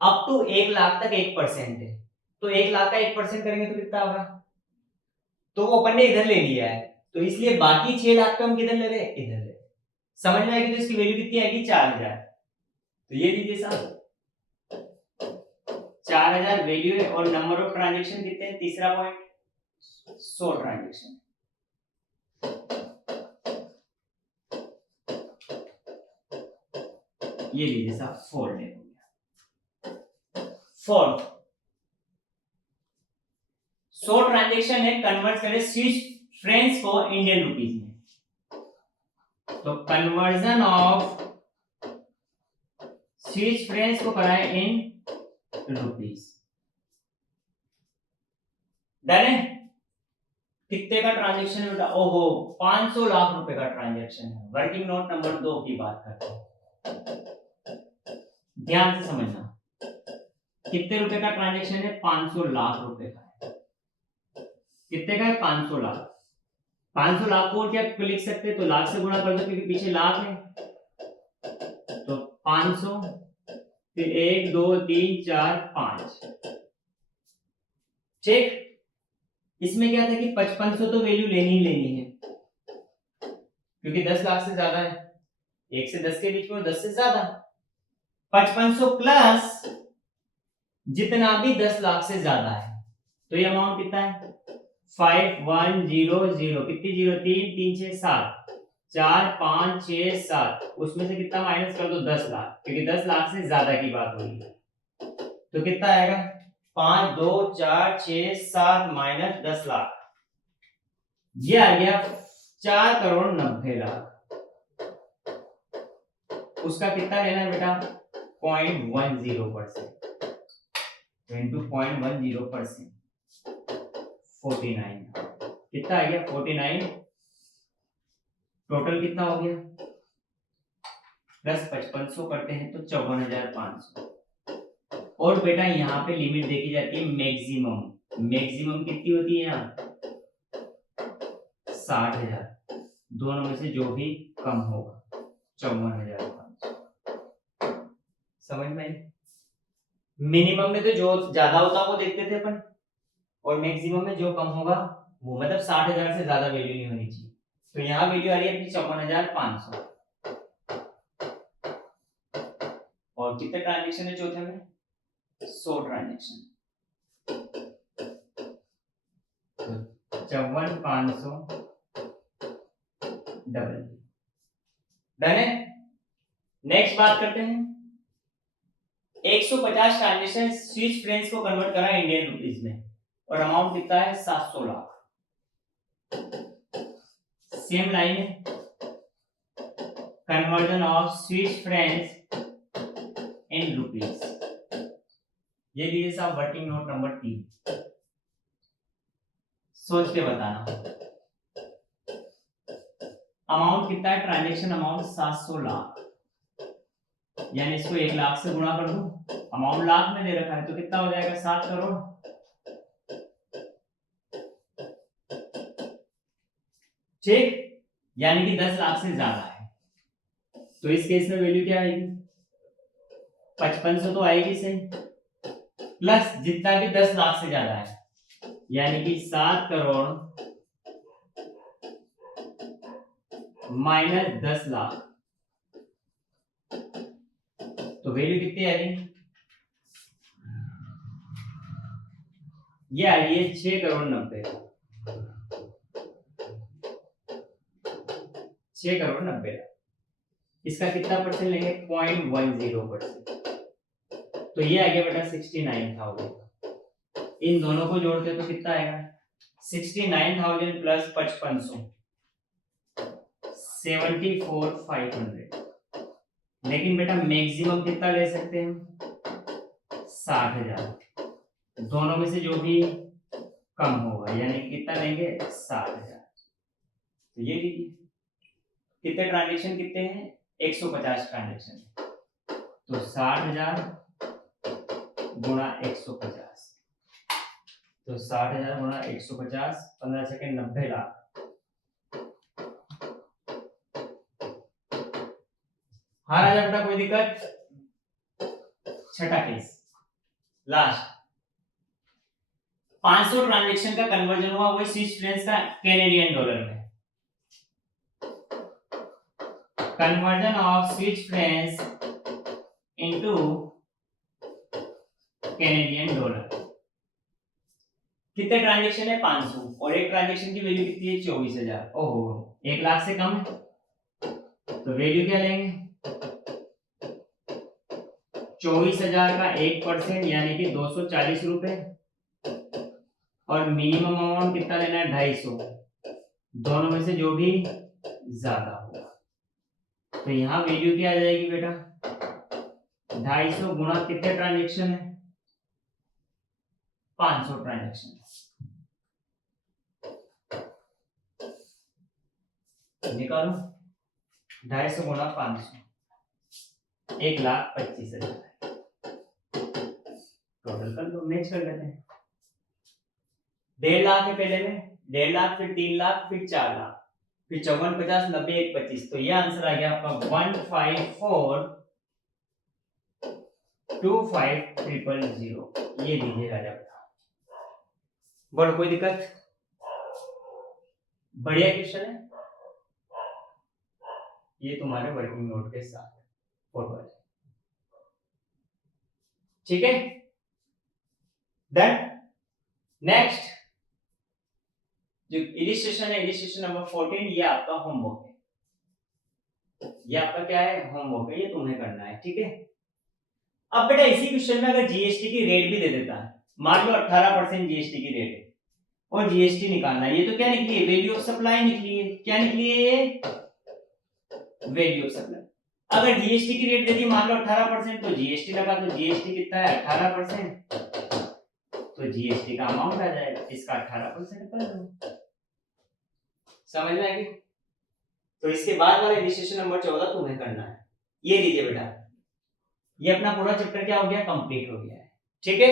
अप टू 1 लाख तक 1% है, तो 1 लाख का 1% करेंगे तो कितना होगा, तो वो अपन ने इधर ले लिया है, तो इसलिए बाकी 6 लाख का हम किधर ले रहे, इधर ले। समझ में आएगी, तो इसकी वैल्यू कितनी आएगी, 4000। तो ये लीजिए साहब, 4000 वैल्यू है, और नंबर ऑफ ट्रांजेक्शन कितने हैं, तीसरा पॉइंट, 100 ट्रांजेक्शन। ये लीजिए साहब 4 डे हो गया। फोर्थ, 100 ट्रांजेक्शन है, कन्वर्ट करें स्विस फ्रेंच को इंडियन रुपीज में। तो कन्वर्जन ऑफ स्विस फ्रेंच को कराए इन रुपीज। डन है। कितने का ट्रांजैक्शन है बेटा? ओहो 500 लाख रुपए का ट्रांजैक्शन है। वर्किंग नोट नंबर 2 की बात करते हैं, ध्यान से समझना। कितने रुपए का ट्रांजैक्शन है? 500 लाख रुपए का है। कितने का है? 500 लाख। 500 लाख को क्या लिख सकते हैं? तो लाख से गुणा कर दो क्योंकि पीछे लाख है। तो 500 फिर 1 2 3 4 5। ठीक। इसमें क्या था कि 5500 तो वैल्यू लेनी ही लेनी है क्योंकि 10 लाख से ज्यादा है। 1 से 10 के बीच में 10 से ज्यादा। 5500 प्लस जितना भी 10 लाख से ज्यादा है, तो ये अमाउंट कितना है? 5100। कितनी जीरो? 3 3 6 7 4 5 6 7। उसमें से कितना माइनस कर दो? 10 लाख, क्योंकि 10 लाख से ज्यादा की बात हो रही है। तो कितना आएगा? 5 2 4 6 7 माइनस 10 लाख, ये आ गया 4 करोड़ 90 लाख। उसका कितना लेना है बेटा? 0.10% इंटू 0.10%, 49। कितना आ गया? 49। टोटल कितना हो गया? प्लस 5500 करते हैं तो 54,500। और बेटा यहाँ पे लिमिट देखी जाती है मैक्सिमम। मैक्सिमम कितनी होती है यहाँ? 60,000। दोनों में से जो भी कम होगा 54,500। समझ में आई? मिनिमम में तो जो ज्यादा होता है वो देखते थे अपन, और मैक्सिमम में जो कम होगा वो, मतलब 60,000 से ज्यादा वैल्यू नहीं होनी चाहिए। तो यहाँ वैल्यू आ रही है 54,500। और कितने ट्रांजेक्शन है चौथे में? 100 ट्रांजेक्शन। 54,500 डबल। डन है। नेक्स्ट बात करते हैं 150 ट्रांजेक्शन स्विस फ्रेंच को कन्वर्ट करा इंडियन रुपीज में, और अमाउंट कितना है? 700 लाख। सेम लाइन है, conversion of Swiss French in rupees. ये लीजिए साहब वर्किंग नोट नंबर 3, सोच के बताना। अमाउंट कितना है? ट्रांजैक्शन अमाउंट 700 लाख, यानी इसको 1 लाख से गुणा कर दूं। अमाउंट लाख में दे रखा है तो कितना हो जाएगा? 7 करोड़। ठीक, यानी कि 10 लाख से ज्यादा है। तो इस केस में वैल्यू क्या आएगी? 5500 तो आएगी सही, प्लस जितना भी 10 लाख से ज्यादा है, यानी कि 7 करोड़ माइनस 10 लाख। तो वैल्यू कितनी आ रही? ये आ रही है 6 करोड़ 90। 6 करोड़ 90 लाख। इसका कितना परसेंट लेंगे? 0.10%। तो ये आ गया बेटा 69,000। इन दोनों को जोड़ते तो कितना आएगा? 69,000 प्लस 5500, 74,500। लेकिन बेटा मैक्सिमम कितना ले सकते हैं? 60,000। दोनों में से जो भी कम होगा, यानी कितना लेंगे? 60,000। तो ये लीजिए। कितने ट्रांजेक्शन कितने हैं? 150 ट्रांजेक्शन। तो 60,000 गुणा 150, तो 60,000 गुणा 150, 15 सेकेंड 90 लाख। हाँ राजा बेटा, कोई दिक्कत? छठा केस, लास्ट। 500 ट्रांजेक्शन का कन्वर्जन हुआ वो स्विस फ्रेंच का कैनेडियन डॉलर में। Conversion of Swiss French into Canadian dollar. कितने ट्रांजेक्शन है? 500, और एक ट्रांजेक्शन की वैल्यू कितनी है? 24,000। ओहो 1 लाख से कम है, तो वैल्यू क्या लेंगे? 24,000 का 1% यानी कि 240 रुपए, और मिनिमम अमाउंट कितना लेना है 250, दोनों में से जो भी ज्यादा होगा। तो यहाँ वैल्यू क्या आ जाएगी बेटा, 250 गुणा कितने ट्रांजेक्शन है, 500 ट्रांजेक्शन। निकालो 250 गुणा 500, 1,25,000 टोटल कर लो, मैच कर लेते हैं। 1.5 लाख है पहले में, 1.5 लाख, फिर 3 लाख, फिर 4 लाख, फिर 54, 50, 90, 1, 25। तो ये आंसर आ गया आपका 154,25,000। ये दीजिए राजा बेटा। बोलो कोई दिक्कत? बढ़िया क्वेश्चन है ये, तुम्हारे वर्किंग नोट के साथ फोटो है, ठीक है। देन नेक्स्ट जो इलिस्ट्रेशन है, इलिस्ट्रेशन नंबर 14, ये आपका होमवर्क है। ये आपका क्या है, होमवर्क है, ये तुम्हें करना है, ठीक है। अब बेटा इसी क्वेश्चन में अगर जीएसटी की रेट भी दे देता है, मान लो 18% जीएसटी की रेट है और जीएसटी निकालना है, ये तो क्या निकली है, वैल्यू ऑफ सप्लाई निकली है। क्या निकली है ये, वैल्यू ऑफ सप्लाई। अगर जीएसटी की रेट दे दी मान लो 18%, तो जीएसटी लगा, तो जीएसटी कितना है 18%, तो जीएसटी का अमाउंट आ जाएगा, इसका 18% कर दो। समझ में आएगी? तो इसके बाद वाला रजिस्ट्रेशन नंबर 14 तुम्हें करना है। ये लीजिए बेटा, ये अपना पूरा चैप्टर क्या हो गया, कंप्लीट हो गया है, ठीक है।